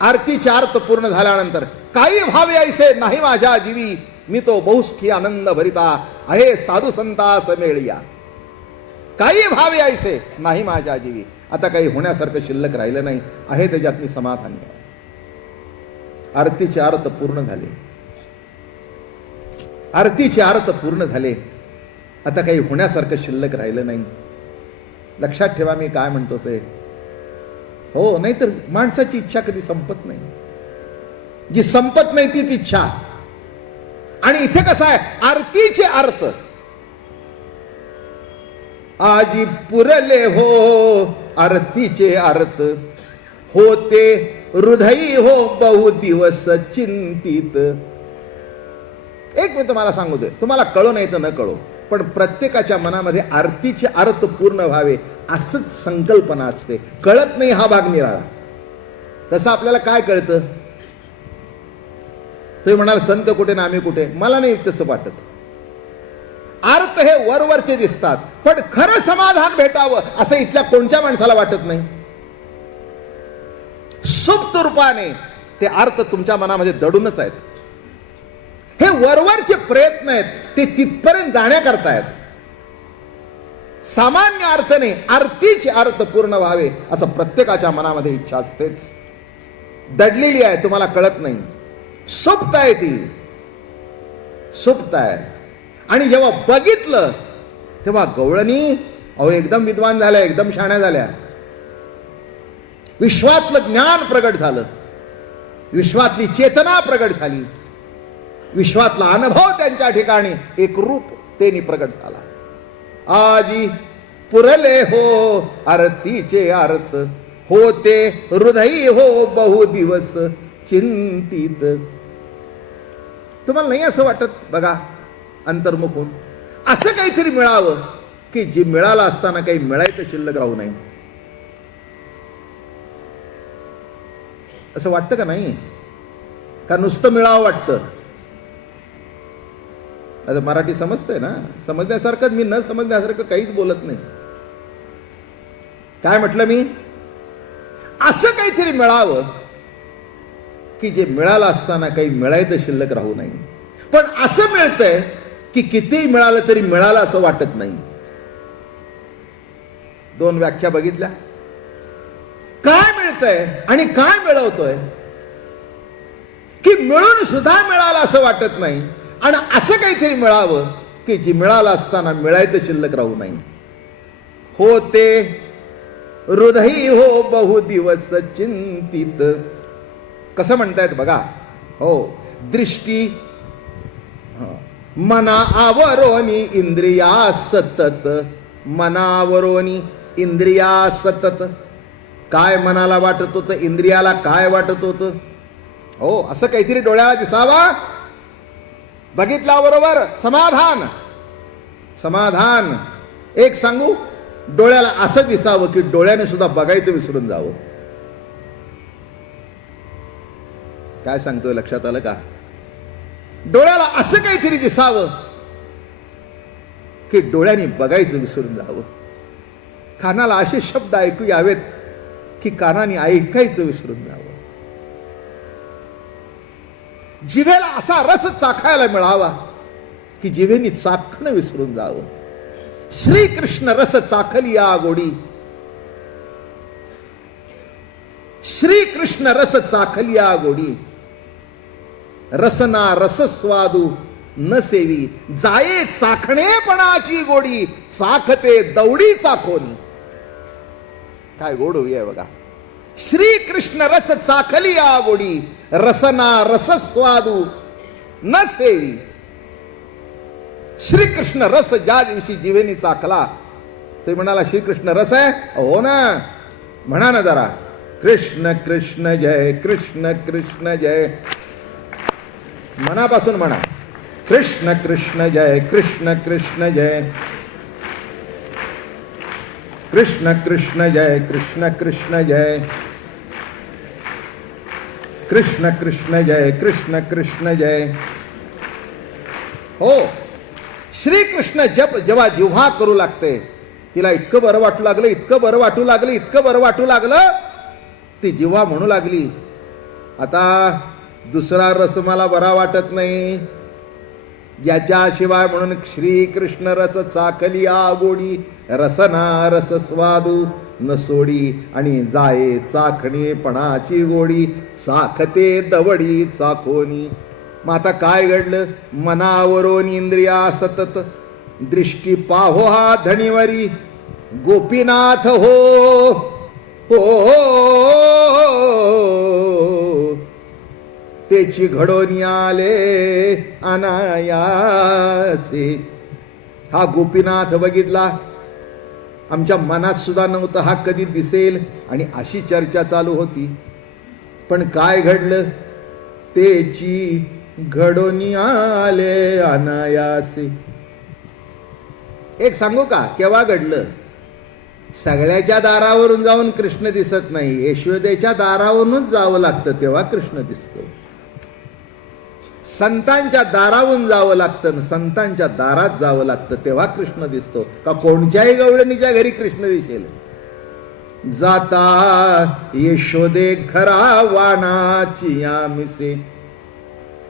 आरतीचे अर्थ पूर्ण झाल्यानंतर काही भावे ऐसे नाही माझ्या जीवी, मी तो बहुसुखी आनंद भरिता आहे साधू संतास मेळिया. काही भावे ऐसे नाही माझ्या जीवी. आता काही होण्यासारखं शिल्लक राहिलं नाही, आहे त्याच्यात मी समाधानी आहे. आरतीचे अर्थ पूर्ण झाले. आरतीचे अर्थ पूर्ण झाले. आता काही होण्यासारखं शिल्लक राहिलं नाही. लक्षात ठेवा मी काय म्हणतो ते. हो, नाहीतर माणसाची इच्छा कधी संपत नाही. जी संपत नाही तीच इच्छा. आणि इथे कसं आहे, आरतीचे अर्थ. आजी पुरले हो आरतीचे अर्थ, होते हृदय हो बहु दिवस चिंतित. एक मी तुम्हाला सांगू दे, तुम्हाला कळो नाही तर न कळो, पण प्रत्येकाच्या मनामध्ये आरतीचे अर्थ पूर्ण व्हावे असंच संकल्पना असते. कळत नाही हा भाग निराळा. तसं आपल्याला काय कळतं? तुम्ही म्हणाल संत कुठे ना आम्ही कुठे. मला नाही तसं वाटत. अर्थ हे वरवरचे दिसतात, पण खरं समाधान भेटावं असं इथल्या कोणत्या माणसाला वाटत नाही. सुप्त रूपाने ते अर्थ तुमच्या मनामध्ये दडूनच आहेत. हे वरवरचे प्रयत्न आहेत, ते तिथपर्यंत जाण्याकरता आहेत. सामान्य अर्थ नाही, आरतीचे अर्थ पूर्ण व्हावे असं प्रत्येकाच्या मनामध्ये इच्छा असतेच. दडलेली आहे, तुम्हाला कळत नाही. सुप्त आहे ती, सुप्त आहे. आणि जेव्हा बघितलं तेव्हा गवळणी अहो एकदम विद्वान झाल्या, एकदम शहाण्या झाल्या. विश्वातलं ज्ञान प्रगट झालं, विश्वातली चेतना प्रगट झाली, विश्वातला अनुभव त्यांच्या ठिकाणी एक रूप तेनी प्रगट झाला. आजी पुरले हो आरतीचे अर्थ, होते हृदयी हो बहु दिवस चिंतित. तुम्हाला नाही असं वाटत? बघा अंतर्मुख होऊन असं काहीतरी मिळावं की जे मिळालं असताना काही मिळायचं शिल्लक राहू नये, असं वाटतं का नाही? का नुसतं मिळावं वाटतं? आता मराठी समजतंय ना? समजण्यासारखं, मी न समजण्यासारखं काहीच बोलत नाही. काय म्हटलं मी? असं काहीतरी मिळावं की जे मिळालं असताना काही मिळायचं शिल्लक राहू नये. पण असं मिळतंय की कितीही मिळालं तरी मिळालं असं वाटत नाही. दोन व्याख्या बघितल्या. काय मिळतंय आणि काय मिळवतोय? की मिळून सुद्धा मिळालं असं वाटत नाही, आणि असं काहीतरी मिळावं की जे मिळालं असताना मिळायचं शिल्लक राहू नाही. हो ते हृदयी हो बहु दिवस चिंतित. कसं म्हणतायत बघा. हो, दृष्टी मना आवरोनी इंद्रिया सतत. मनावरोनी इंद्रिया सतत. काय मनाला वाटत होतं, इंद्रियाला काय वाटत होतं? हो, असं काहीतरी डोळ्याला दिसावा. बघितला बरोबर समाधान. समाधान. एक सांगू, डोळ्याला असं दिसावं की डोळ्याने सुद्धा बघायचं विसरून जावं. काय सांगतोय लक्षात आलं का? डोळ्याला असं काहीतरी दिसावं की डोळ्याने बघायचं विसरून जावं. कानाला असे शब्द ऐकू यावेत की कानाने ऐकायचं विसरून जावं. जिभेला असा रस चाखायला मिळावा की जिभेने चाखणं विसरून जावं. श्रीकृष्ण रस चाखली या गोडी. श्रीकृष्ण रस चाखली या गोडी. रसना रसस्वादू न सेवी. जाये चाखणेपणाची गोडी. चाखते दौडी चाखोनी. काय गोड होई बघा. श्रीकृष्ण रस चाखली या गोडी. रसना रसस्वादू न सेवी. श्रीकृष्ण रस ज्या दिवशी जीवेने चाखला, ते म्हणाला श्रीकृष्ण रस आहे. हो ना, म्हणा ना जरा. कृष्ण कृष्ण जय, कृष्ण कृष्ण जय. मनापासून म्हणा. कृष्ण कृष्ण जय, कृष्ण कृष्ण जय. कृष्ण कृष्ण जय, कृष्ण कृष्ण जय. कृष्ण कृष्ण जय, कृष्ण कृष्ण जय. हो, श्रीकृष्ण जप जेव्हा जिव्हा करू लागते, तिला इतकं बरं वाटू लागलं, इतकं बरं वाटू लागलं, इतकं बरं वाटू लागलं, ती जिव्हा म्हणू लागली, आता दुसरा रस मला बरा वाटत नाही, याच्याशिवाय म्हणून श्रीकृष्ण रस चाखली आ गोडी. रसना रस स्वादू न सोडी. आणि जाये चाखणेपणाची गोडी. चाखते दवडी चाखोनी. मग आता काय घडलं? मनावरून इंद्रिया सतत. दृष्टी पाहो हा धनीवरी. गोपीनाथ हो हो, तेची घडोनी आले अनायासे. हा गोपीनाथ बघितला, आमच्या मनात सुद्धा नव्हतं हा कधी दिसेल, आणि अशी चर्चा चालू होती. पण काय घडलं? तेची घडोनी आले अनायासे. एक सांगू का केव्हा घडलं? सगळ्याच्या दारावरून जाऊन कृष्ण दिसत नाही, यशोदेच्या दारावरूनच जावं लागतं तेव्हा कृष्ण दिसतो. संतांच्या दारावरून जावं लागतं, संतांच्या दारात जावं लागतं तेव्हा कृष्ण दिसतो. का कोणत्याही गवळणीच्या घरी कृष्ण दिसेल. जाता यशोदे घरा वाणाची आमिसे.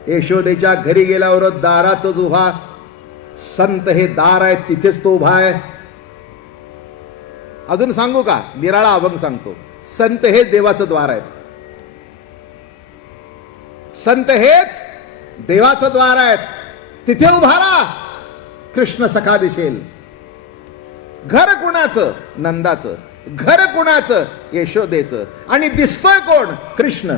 यशोदेच्या घरी गेल्यावर दारातच उभा. संत हे दार आहेत, तिथेच तो उभा आहे. अजून सांगू का? निराळा अभंग सांगतो. संत हे देवाचं द्वार आहेत. संत हेच देवाचं द्वार आहेत. तिथे उभा राहा, कृष्ण सखा दिसेल. घर कुणाचं? नंदाचं. घर कुणाचं? यशोदेचं. आणि दिसतोय कोण? कृष्ण.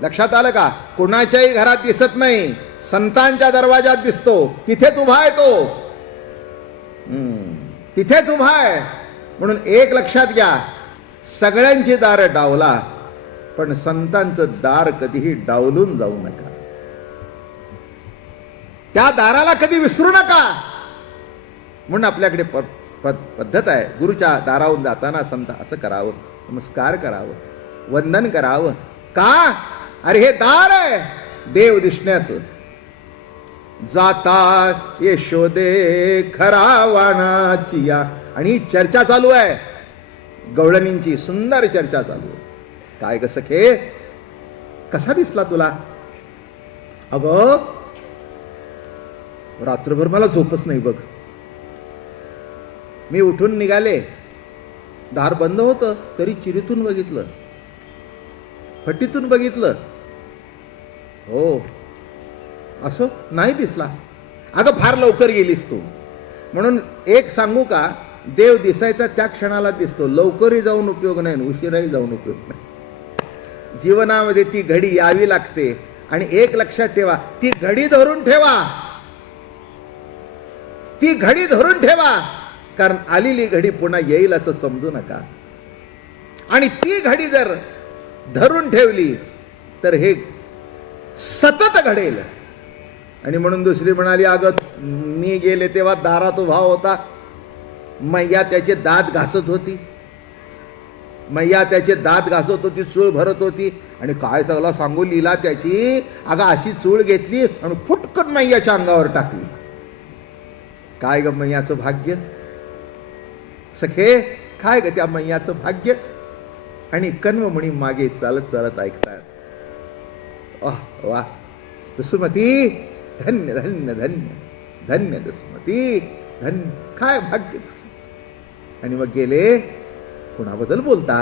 लक्षात आलं का? कुणाच्याही घरात दिसत नाही, संतांच्या दरवाजात दिसतो. तिथेच उभा आहे तो. तिथेच उभा आहे. म्हणून एक लक्षात घ्या, सगळ्यांची दार डावला, पण संतांचं दार कधीही डावलून जाऊ नका. त्या दाराला कधी विसरू नका. म्हणून आपल्याकडे पद्धत आहे, गुरुच्या दारावरून जाताना संत असं करावं, नमस्कार करावं, वंदन करावं. का? अरे हे दार आहे देव दिसण्याचं. जाता यशोदे खरा वाणाची या. आणि चर्चा चालू आहे, गवळणींची सुंदर चर्चा चालू आहे. काय ग सखे, कसा दिसला तुला? अगं रात्रभर मला झोपच नाही बघ. मी उठून निघाले, दार बंद होतं तरी चिरीतून बघितलं, फटीतून बघितलं. हो, असं नाही दिसला. अगं फार लवकर गेलीस तू. म्हणून एक सांगू का, देव दिसायचा त्या क्षणाला दिसतो. लवकरही जाऊन उपयोग नाही, उशिराही जाऊन उपयोग नाही. जीवनामध्ये ती घडी यावी लागते. आणि एक लक्षात ठेवा, ती घडी धरून ठेवा. ती घडी धरून ठेवा, कारण आलेली घडी पुन्हा येईल असं समजू नका. आणि ती घडी जर धरून ठेवली तर हे सतत घडेल. आणि म्हणून दुसरी म्हणाली, अगं मी गेले तेव्हा दारात उभा होता, मैया त्याचे दात घासत होती. मैया त्याचे दात घासत होती, चूळ भरत होती. आणि काय सगळा सांगू लीला त्याची. अगं अशी चूळ घेतली आणि फुटकन मैयाच्या अंगावर टाकली. काय ग मैयाचं भाग्य सखे, काय ग त्या मैयाचं भाग्य. आणि कण्वमणी मागे चालत चालत ऐकतात. वाह वाह, दसुमती धन्य धन्य धन्य धन्य दसुमती धन्य, काय भाग्य तुझं. आणि मग गेले. कुणाबद्दल बोलता?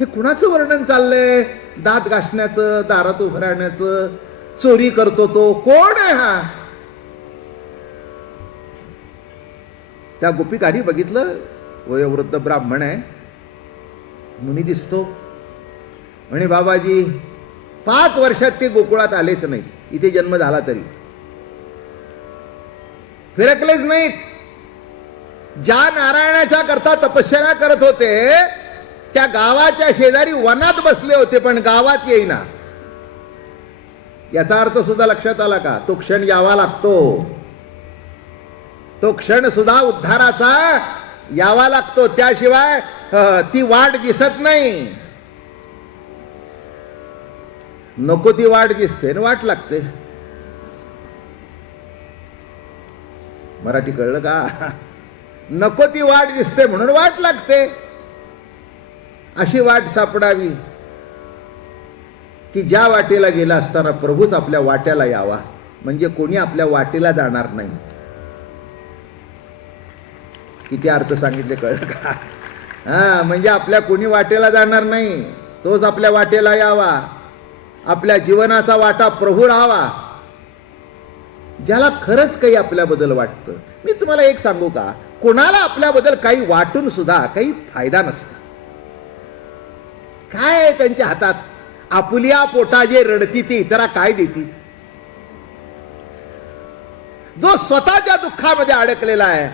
हे कुणाचं वर्णन चाललंय? दात घासण्याचं, दारात उभं राहण्याचं, चोरी करतो तो कोण आहे हा? त्या गोपिकांनी बघितलं, वयोवृद्ध ब्राह्मण आहे, मुनी दिसतो. म्हणे बाबाजी 5 वर्षात ते गोकुळात आलेच नाहीत. इथे जन्म झाला तरी फिरकलेच नाहीत. ज्या नारायणाच्या करता तपश्चर्या करत होते त्या गावाच्या शेजारी वनात बसले होते, पण गावात येईना. याचा अर्थ सुद्धा लक्षात आला का? तो क्षण यावा लागतो. तो क्षण सुद्धा उद्धाराचा यावा लागतो, त्याशिवाय ती वाट दिसत नाही. नको ती वाट दिसते आणि वाट लागते. मराठी कळलं का? नको ती वाट दिसते म्हणून वाट लागते. अशी वाट सापडावी की ज्या वाटेला गेला असताना प्रभूच आपल्या वाट्याला यावा, म्हणजे कोणी आपल्या वाटेला जाणार नाही. किती अर्थ सांगितले कळलं का? म्हणजे आपल्या कोणी वाटेला जाणार नाही, तोच आपल्या वाटेला यावा. आपल्या जीवनाचा वाटा प्रभू राहावा. ज्याला खरंच काही आपल्याबद्दल वाटतं. मी तुम्हाला एक सांगू का, कोणाला आपल्याबद्दल काही वाटून सुद्धा काही फायदा नसतो. काय आहे त्यांच्या हातात? आपुल्या पोटा जे रडती ती इतरा काय देती? जो स्वतःच्या दुःखामध्ये अडकलेला आहे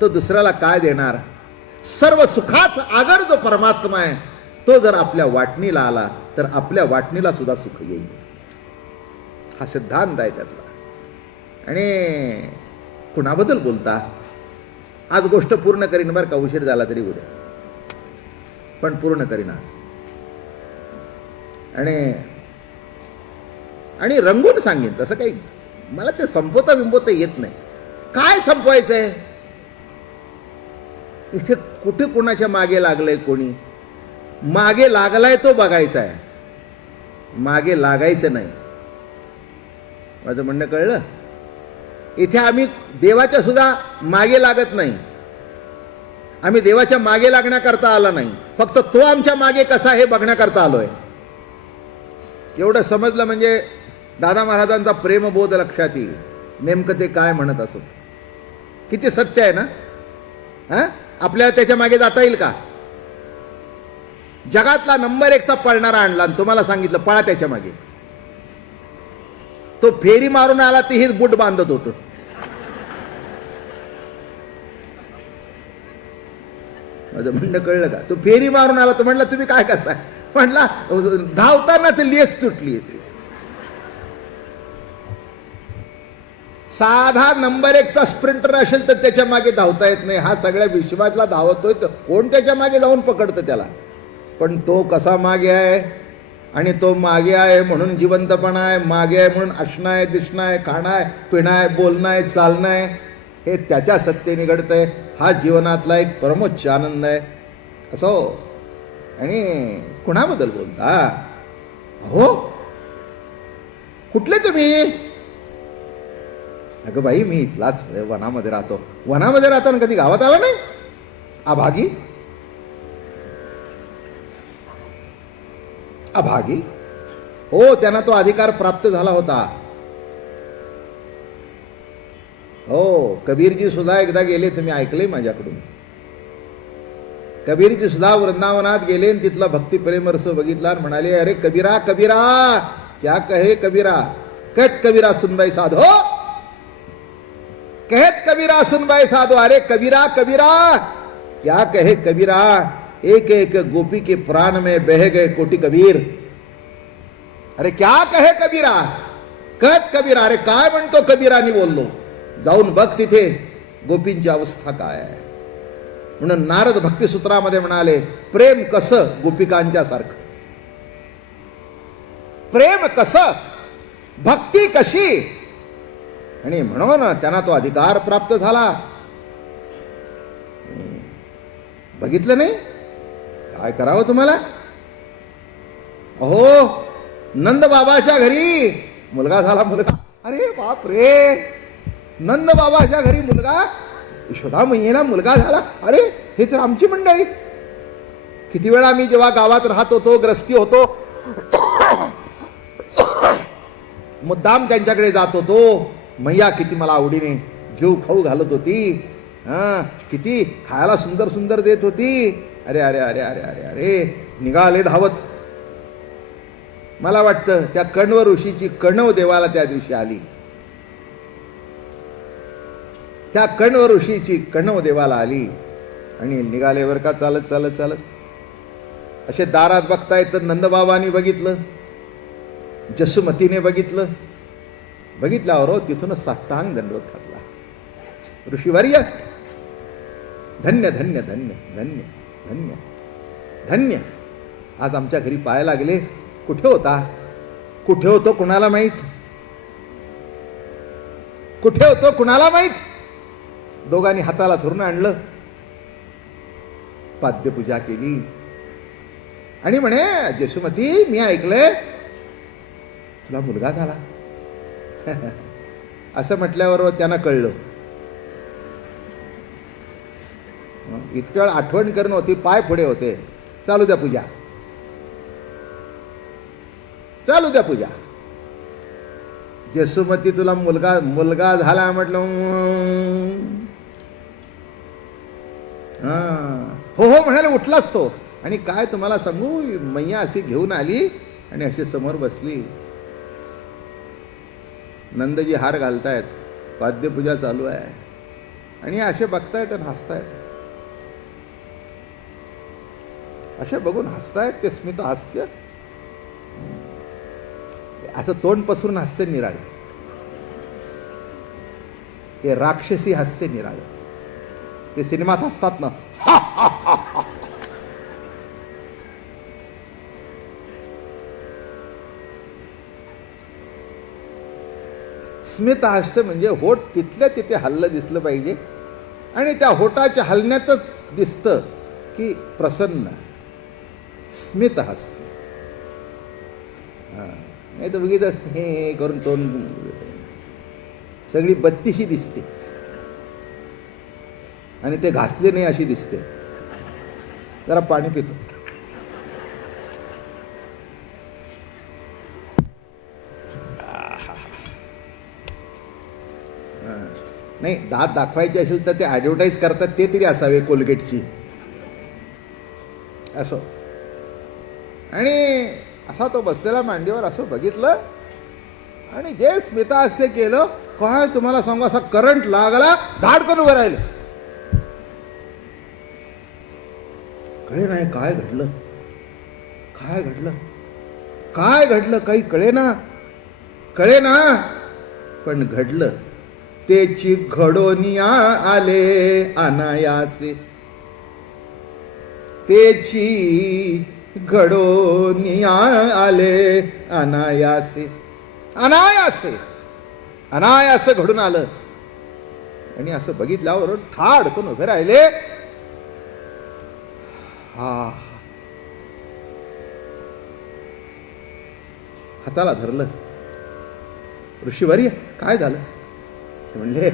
तो दुसऱ्याला काय देणार? सर्व सुखाच आगर जो परमात्मा आहे तो जर आपल्या वाटणीला आला तर आपल्या वाटणीला सुद्धा सुख येईल. हा सिद्धांत आहे त्यातला. आणि कुणाबद्दल बोलता? आज गोष्ट पूर्ण करीन बरं का, उशीर झाला तरी उद्या, पण पूर्ण करीन आज. आणि रंगून सांगेन. तसं काही मला ते संपवता बिंबवता येत नाही. काय संपवायचंय इथे? कुठे कोणाच्या मागे लागलंय कोणी? मागे लागलाय तो बघायचा आहे, मागे लागायचं नाही. माझं म्हणणं कळलं? इथे आम्ही देवाच्या सुद्धा मागे लागत नाही. आम्ही देवाच्या मागे लागण्याकरता आला नाही, फक्त तो आमच्या मागे कसा हे बघण्याकरता आलोय. एवढं समजलं म्हणजे दादा महाराजांचा प्रेमबोध लक्षात येईल. नेमकं ते काय म्हणत असत. किती सत्य आहे ना. हा, आपल्याला त्याच्या मागे जाता येईल का? जगातला नंबर 1चा पळणारा आणला आणि तुम्हाला सांगितलं पळा त्याच्या मागे. तो फेरी मारून आला ते हेच बूट बांधत होतं. माझं म्हणणं कळलं का? तो फेरी मारून आला तर म्हणला तुम्ही काय करताय? म्हणला धावताना ते लेस तुटली. साधा नंबर 1चा स्प्रिंटर असेल तर त्याच्या मागे धावता येत नाही. हा सगळ्या विश्वातला धावतोय तर कोण त्याच्या मागे जाऊन पकडतं त्याला? पण तो कसा मागे आहे? आणि तो मागे आहे म्हणून जिवंतपणा आहे, मागे आहे म्हणून असणं आहे, दिसणं आहे, खाणं आहे, पिणं आहे, बोलणं आहे, चालणं आहे, हे त्याच्या सत्तेने घडतंय. हा जीवनातला एक परमोच्च आनंद आहे. असो. आणि कुणाबद्दल बोलता? हो, कुठले तुम्ही? अगं बाई, मी इथलाच वनामध्ये राहतो. वनामध्ये राहताना कधी गावात आला नाही? अभागी. अभागी हो, त्यांना तो अधिकार प्राप्त झाला होता. हो, कबीरजी सुद्धा एकदा गेले, तुम्ही ऐकले माझ्याकडून. कबीरजी सुद्धा वृंदावनात गेले आणि तिथला भक्ती प्रेम रस बघितला आणि म्हणाले, अरे कबीरा कबीरा क्या कहे कबीरा, कहत कबीरा सुनबाई साधो, कहत कबीरा सुनबाई साधो. अरे कबीरा कबीरा क्या कहे कबीरा, एक एक गोपी के प्राण में बह गए कोटि कबीर. अरे क्या कहे कबीरा, कहत कबीरा. अरे काय म्हणतो कबीरानी बोललो, जाऊन बघ तिथे गोपींची अवस्था काय आहे. म्हणून नारद भक्तिसूत्रामध्ये म्हणाले, प्रेम कसं गोपिकांच्या सारखं. प्रेम कसं, भक्ती कशी. आणि म्हणून त्यांना तो अधिकार प्राप्त झाला. बघितलं नाही? काय करावं तुम्हाला? अहो, नंद बाबाच्या घरी मुलगा झाला. मुलगा, अरे बाप रे, नंद बाबाच्या घरी मुलगा, यशोदा मैयेला मुलगा झाला. अरे हे तर आमची मंडळी. किती वेळा मी जेव्हा गावात राहत होतो, ग्रस्ती होतो, मुद्दाम त्यांच्याकडे जात होतो. मैया किती मला आवडीने जीव खाऊ घालत होती. किती खायला सुंदर सुंदर देत होती. अरे अरे अरे अरे अरे अरे निघाले धावत. मला वाटतं त्या कण्व ऋषीची कण्व देवाला त्या दिवशी आली. त्या कण्व ऋषीची कण्व देवाला आली आणि निघाले वर का चालत चालत चालत. असे दारात बघतायत तर नंदबाबांनी बघितलं, जसुमतीने बघितलं. बघितल्यावर हो तिथूनच साष्टांग दंडवत घातला. ऋषीवर्य धन्य धन्य धन्य धन्य धन्य धन्य. आज आमच्या घरी पाहायला गेले. कुठे होता? कुठे होतो कुणाला माहित? कुठे होतो कुणाला माहित? दोघांनी हाताला धरून आणलं, पाद्यपूजा केली आणि म्हणे, जसुमती मी ऐकलंय तुला मुलगा झाला. असं म्हटल्यावर त्यांना कळलं. इतक्या वेळ आठवण करणं होती, पाय पुढे होते. चालू द्या पूजा, चालू द्या पूजा. जसुमती तुला मुलगा मुलगा झाला म्हटलं. हो हो म्हणाले. उठलाच तो. आणि काय तुम्हाला सांगू, मैया अशी घेऊन आली आणि अशी समोर बसली. नंदजी हार घालतायत, वाद्यपूजा चालू आहे आणि असे बघतायत आणि हसतायत. असे बघून हसतायत. ते स्मित हास्य, असं तोंड पसरून हास्य निराळे, ते राक्षसी हास्य निराळे. ते सिनेमात असतात ना, स्मित हास्य म्हणजे होठ तिथल्या तिथे हल्लं दिसलं पाहिजे आणि त्या होठाच्या हलण्यातच दिसतं की प्रसन्न स्मित हास्य. नाही तर बघितलं हे करून तोंड सगळी बत्तीशी दिसते आणि ते घासले नाही अशी दिसते. जरा पाणी पितो. नाही, दात दाखवायचे असेल तर ते ॲडव्हर्टाईज करतात ते तरी असावे कोलगेटची असो. आणि असा तो बसलेला मांडीवर असं बघितलं आणि जे स्मितहास्य केलं, काय तुम्हाला सांगू, असा करंट लागला, धाडकन उभं राहिलं. कळे नाही काय घडलं, काय घडलं, काय घडलं, काही कळे ना, पण घडलं. तेची घडोनिया आले अनायासे, तेची घडोनिया आले अनायासे, अनायासे अनायास घडून आलं. आणि असं बघितल्यावर ठाडकन उभे राहिले. हा, हाताला धरलं. ऋषीवर्य काय झालं म्हणले.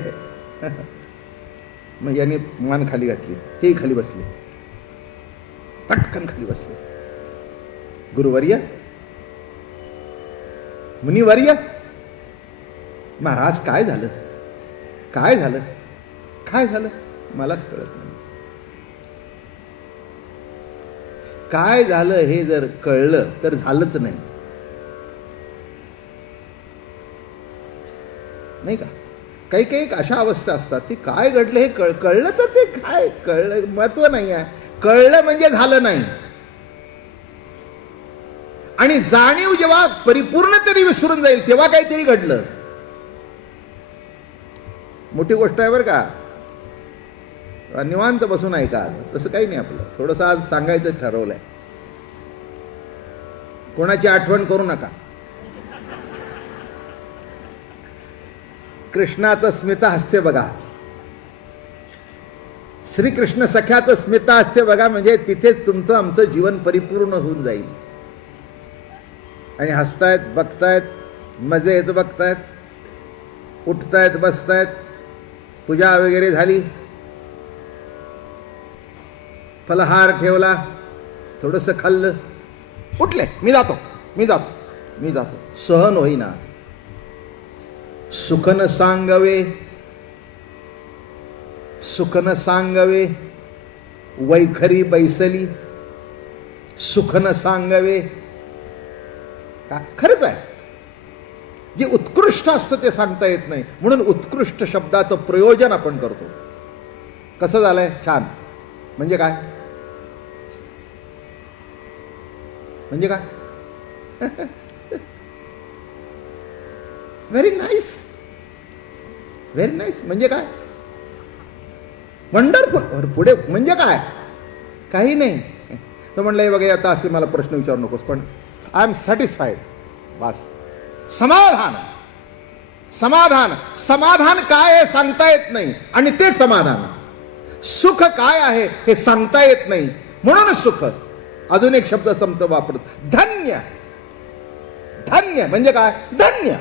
मग यांनी मान खाली घातली, हे खाली बसले, पटकन खाली बसले. गुरुवर्य, मुनिवर्य, महाराज काय झालं, काय झालं, काय झालं, मलाच कळत नाही. काय झालं हे जर कळलं तर झालंच नाही, नाही का. काही काही अशा अवस्था असतात ती काय घडलं हे कळलं तर ते काय कळलं महत्व नाही आहे. कळलं म्हणजे झालं नाही. आणि जाणीव जेव्हा परिपूर्णतेने विसरून जाईल तेव्हा काहीतरी घडलं. मोठी गोष्ट आहे बरं का. निवांत बसून ऐका. तसं काही नाही. आपलं थोडंसं आज सांगायचं ठरवलंय. कोणाची आठवण करू नका. कृष्णाचं स्मितहास्य बघा, श्रीकृष्ण सख्याचं स्मितहास्य बघा, म्हणजे तिथेच तुमचं आमचं जीवन परिपूर्ण होऊन जाईल. आणि हसतायत, बघतायत, मजे येत बघतायत, उठतायत, बसतायत, पूजा वगैरे झाली, फलहार ठेवला, थोडंसं खाल्लं, उठले, मी जातो, मी जातो, मी जातो. सहन होईना. सुखन सांगवे, सुखन सांगवे, वैखरी बैसली, सुखन सांगवे. का खरंच आहे. जे उत्कृष्ट असतं ते सांगता येत नाही, म्हणून उत्कृष्ट शब्दाचं प्रयोजन आपण करतो. कसं झालंय, छान म्हणजे काय, म्हणजे काय, व्हेरी नाईस, व्हेरी नाईस म्हणजे काय, वंडरफुल. पुढे म्हणजे काय, काही नाही. तर म्हणलं हे बघा आता असले मला प्रश्न विचारू नकोस, पण आय एम सॅटिस्फाईड, बस. समाधान, समाधान, समाधान काय आहे सांगता येत नाही आणि ते समाधान. सुख काय आहे हे सांगता येत नाही म्हणून सुख. अजून एक शब्द समत वापरत, धन्य. धन्य म्हणजे काय, धन्य,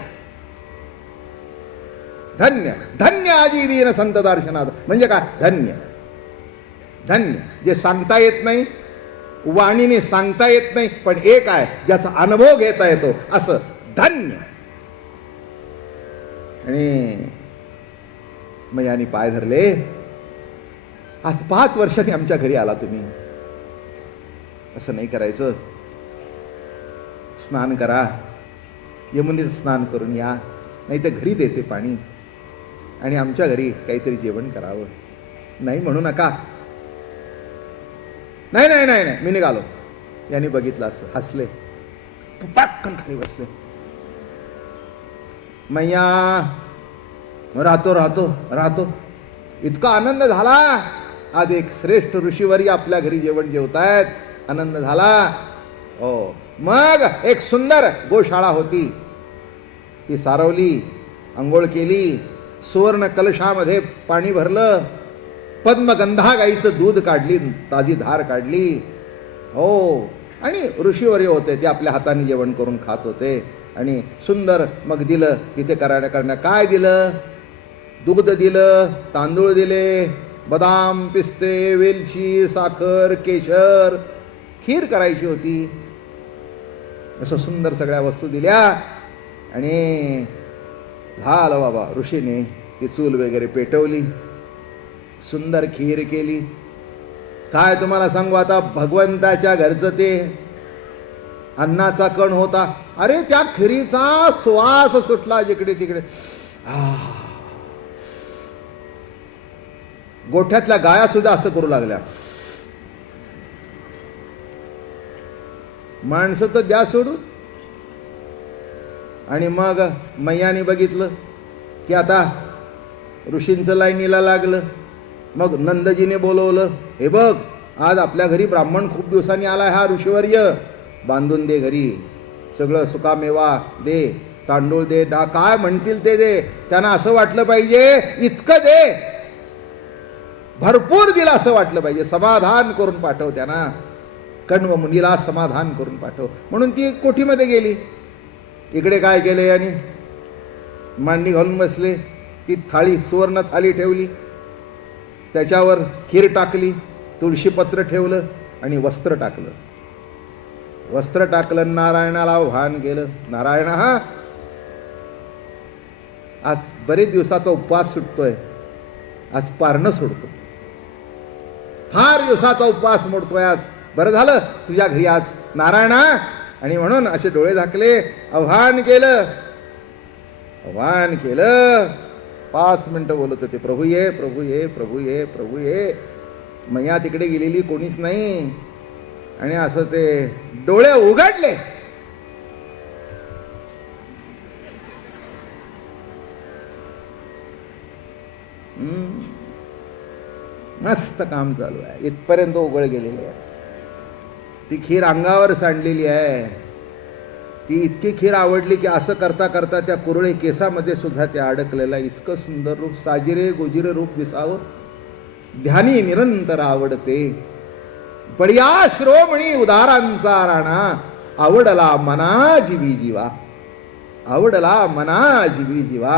धन्य, धन्य आजी दीन संत दर्शनात म्हणजे काय, धन्य. धन्य जे सांगता येत नाही, वाणीने सांगता येत नाही, पण एक आहे ज्याचा अनुभव घेता येतो, असं धन्य. आणि मग यांनी पाय धरले. आज 5 वर्षांनी आमच्या घरी आला तुम्ही. असं नाही करायचं. स्नान करा, यमुनेत स्नान करून या, नाही तर घरी देते पाणी, आणि आमच्या घरी काहीतरी जेवण करावं. नाही म्हणू नका. नाही नाही नाही नाही, मी निघालो. यांनी बघितलं, असं हसले, पटकन खाली बसले. मैया राहतो राहतो राहतो. इतका आनंद झाला आज एक श्रेष्ठ ऋषीवरी आपल्या घरी जेवण जेवतायत. आनंद झाला. हो. मग एक सुंदर गोशाळा होती, ती सारवली, अंघोळ केली, सुवर्ण कलशामध्ये पाणी भरलं, पद्मगंधा गाईचं दूध काढली, ताजी धार काढली. हो. आणि ऋषीवर्य होते, ते आपल्या हाताने जेवण करून खात होते. आणि सुंदर मग दिलं तिथे करण्या काय दिलं? दुग्ध दिलं, तांदूळ दिले, बदाम, पिस्ते, वेलची, साखर, केशर, खीर करायची होती. असं सुंदर सगळ्या वस्तू दिल्या. आणि झालं बाबा. ऋषीने ती चूल वगैरे पेटवली, सुंदर खीर केली. काय तुम्हाला सांगू, आता भगवंताच्या घरचं ते अन्नाचा कण होता. अरे त्या खिरीचा श्वास सुटला जिकडे तिकडे. गोठ्यातल्या गाया सुद्धा असं करू लागल्या. माणसं तर द्या सोडून. आणि मग मैयाने बघितलं की आता ऋषींचं लाईनीला लागलं. मग नंदजीने बोलवलं, हे बघ, आज आपल्या घरी ब्राह्मण खूप दिवसांनी आला, हा ऋषीवर्य, बांधून दे घरी, सगळं सुकामेवा दे, तांदूळ दे, काय म्हणतील ते दे. त्यांना असं वाटलं पाहिजे इतकं दे, भरपूर दिला असं वाटलं पाहिजे. समाधान करून पाठव त्यांना, कण्व मुनीला समाधान करून पाठव. म्हणून ती कोठीमध्ये गेली. इकडे काय केले, आणि मांडी घालून बसले. ती थाळी, सुवर्ण थाळी ठेवली, त्याच्यावर खीर टाकली, तुळशीपत्र ठेवलं आणि वस्त्र टाकलं. वस्त्र टाकलं, नारायणाला आव्हान केलं. नारायण, हा आज बरेच दिवसाचा उपवास सुटतोय, आज पारणं सोडतो, फार दिवसाचा उपवास मोडतोय आज, बरं झालं तुझ्या घरी आज नारायणा. आणि म्हणून असे डोळे झाकले, आव्हान केलं, आव्हान केलं. 5 मिनिटं बोलत होते, प्रभू ये, प्रभू ये, प्रभू ये, प्रभू ये. मैया तिकडे गेलेली कोणीच नाही. आणि असं ते डोळे उघडले. मस्त काम चालू आहे, इथपर्यंत उघड गेलेली आहे. ती खीर अंगावर सांडलेली आहे. ती इतकी खीर आवडली की असं करता करता त्या कुरळे केसामध्ये सुद्धा ते अडकलेला. इतकं सुंदर रूप, साजिरे गोजिरे रूप दिसावं, ध्यानी निरंतर आवडते. बढिया शिरोमणी उदारांचा राणा, आवडला मना जीवी जीवा, आवडला मना जीवी जीवा.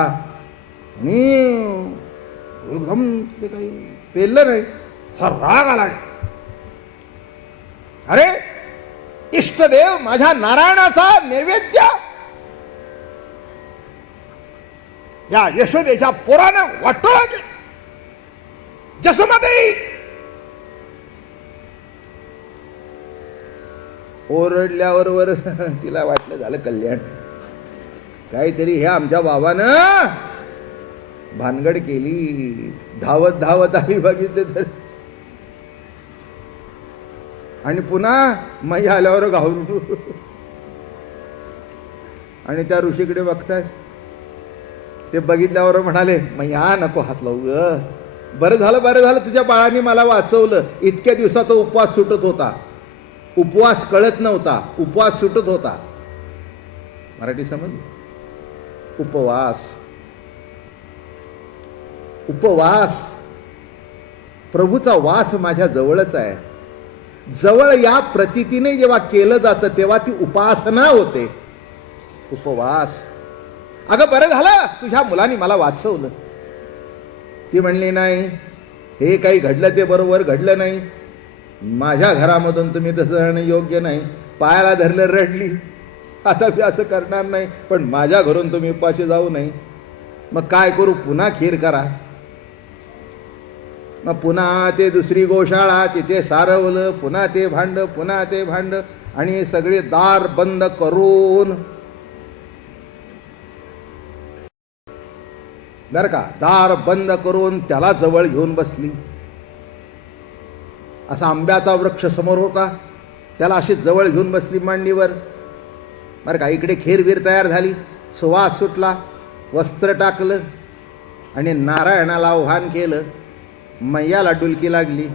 आणि एकदम ते काही पेललं नाही, राग आला. अरे इष्टदेव माझ्या नारायणाचा नैवेद्य या यशोदेच्या पोरानं वाटोळा केला. जसोमध्ये ओरडल्यावर तिला वाटलं झालं कल्याण. काहीतरी हे आमच्या बाबानं भानगड केली. धावत धावत आम्ही बघितले तर, आणि पुन्हा मैया आल्यावर घावरू. आणि त्या ऋषीकडे बघतायत. ते बघितल्यावर म्हणाले, मैया नको हात लावू ग, बरं झालं तुझ्या बाळाने मला वाचवलं. इतक्या दिवसाचा उपवास सुटत होता, उपवास कळत नव्हता, उपवास सुटत होता. मराठी समजली? उपवास, उपवास. प्रभूचा वास माझ्या जवळच आहे. जवळ या प्रतीतीने जेव्हा केलं जातं तेव्हा ती उपासना होते, उपवास. अगं बरं झालं तुझ्या मुलांनी मला वाचवलं. ती म्हणली, नाही, हे काही घडलं ते बरोबर घडलं नाही. माझ्या घरामधून तुम्ही तसं योग्य नाही. पायाला धरलं, रडली. आता मी असं करणार नाही, पण माझ्या घरून तुम्ही उपाशी जाऊ नाही. मग काय करू? पुन्हा खीर करा. मग पुन्हा ते दुसरी गोशाळा, तिथे सारवलं, पुन्हा ते भांड, पुन्हा ते भांड, आणि सगळे दार बंद करून, बर का, दार बंद करून त्याला जवळ घेऊन बसली. असा आंब्याचा वृक्ष समोर होता, त्याला अशी जवळ घेऊन बसली मांडीवर. बरं का, इकडे खीरबीर तयार झाली, सुवास सुटला, वस्त्र टाकलं आणि नारायणाला आव्हान केलं. मैयाला डुलकी लागली.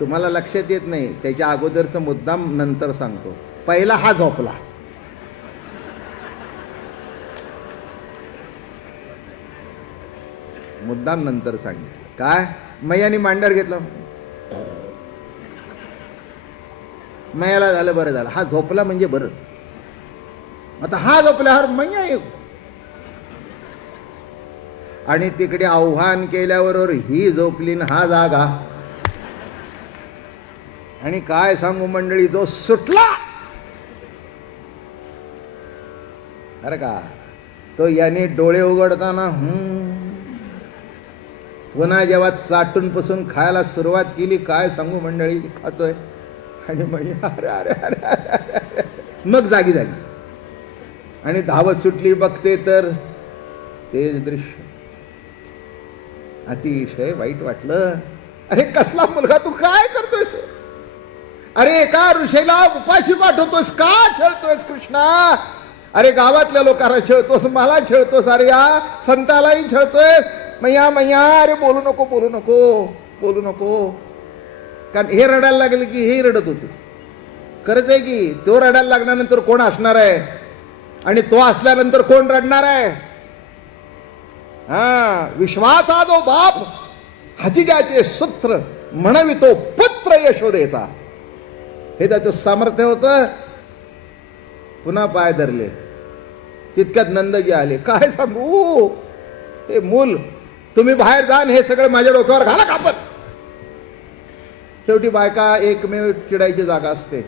तुम्हाला लक्षात येत नाही, त्याच्या अगोदरचं मुद्दाम नंतर सांगतो. पहिला हा झोपला. मुद्दाम नंतर सांगितलं. काय? मैयाने मांडर घेतलं. मैयाला झालं बरं झालं, हा झोपला म्हणजे बरं. आता हा झोपल्यावर मैया येऊ. आणि तिकडे आव्हान केल्याबरोबर ही झोपली न हा जागा. आणि काय सांगू मंडळी, जो सुटला अरे का तो याने डोळे उघडताना पुन्हा जेव्हा चाटून पासून खायला सुरुवात केली, काय सांगू मंडळी, खातोय. आणि मैया अरे अरे अरे अरे, मग जागी झाली आणि धावत सुटली. बघते तर तेच दृश्य. अतिशय वाईट वाटलं. अरे कसला मुलगा, तू काय करतोयस? अरे एका ऋषीला उपाशी पाठवतोस, का छळतोयस कृष्णा? अरे गावातल्या लोकांना छळतोस, मला छळतोस, अरे या संतालाही छळतोयस. मैया मैया, अरे बोलू नको बोलू नको बोलू नको. कारण हे रडायला लागले की हे रडत होते. खरंच आहे की तो रडायला लागल्यानंतर कोण असणार आहे, आणि तो असल्यानंतर कोण रडणार आहे? हा, विश्वाचा जो बाप हचिजाचे सूत्र म्हणवितो पुत्र यशोदेचा, हे त्याचं सामर्थ्य होतं. पुन्हा पाय धरले. तितक्यात नंदजी आले. काय सांगू, हे मूल, तुम्ही बाहेर जा, हे सगळं माझ्या डोक्यावर घाला कापत. शेवटी बायका एकमेव चिडायची जागा असते.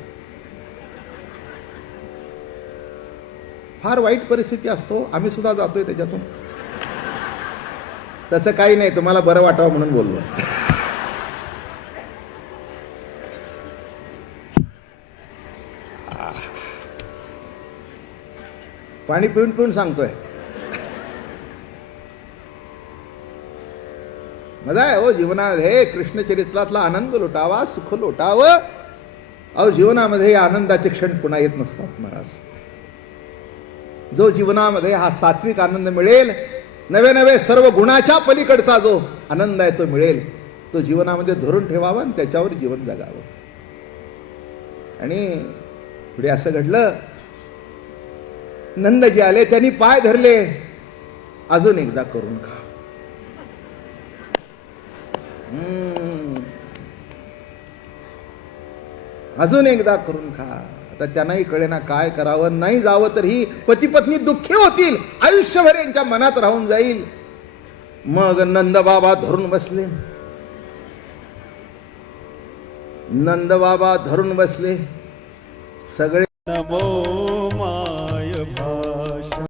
फार वाईट परिस्थिती असतो, आम्ही सुद्धा जातोय त्याच्यातून. तसं काही नाही, तुम्हाला बरं वाटावं म्हणून बोललो. पाणी पिऊन पिऊन सांगतोय. मजा आहे हो जीवनात. हे कृष्णचरित्रातला आनंद लुटावा, सुख लुटावं. अहो जीवनामध्ये आनंदाचे क्षण पुन्हा येत नसतात महाराज. जो जीवनामध्ये हा सात्विक आनंद मिळेल, नवे नवे सर्व गुणाच्या पलीकडचा जो आनंद आहे तो मिळेल, तो जीवनामध्ये धरून ठेवावा आणि त्याच्यावर जीवन जगावं. आणि पुढे असं घडलं. नंदजी आले, त्यांनी पाय धरले. अजून एकदा करून खा. अजून एकदा करून खा. आता त्यांनाही कळेना काय करावं. नाही जावं तर ही पती पत्नी दुःखी होतील, आयुष्यभर यांच्या मनात राहून जाईल. मग नंदबाबा धरून बसले. नंदबाबा धरून बसले. सगळे नमो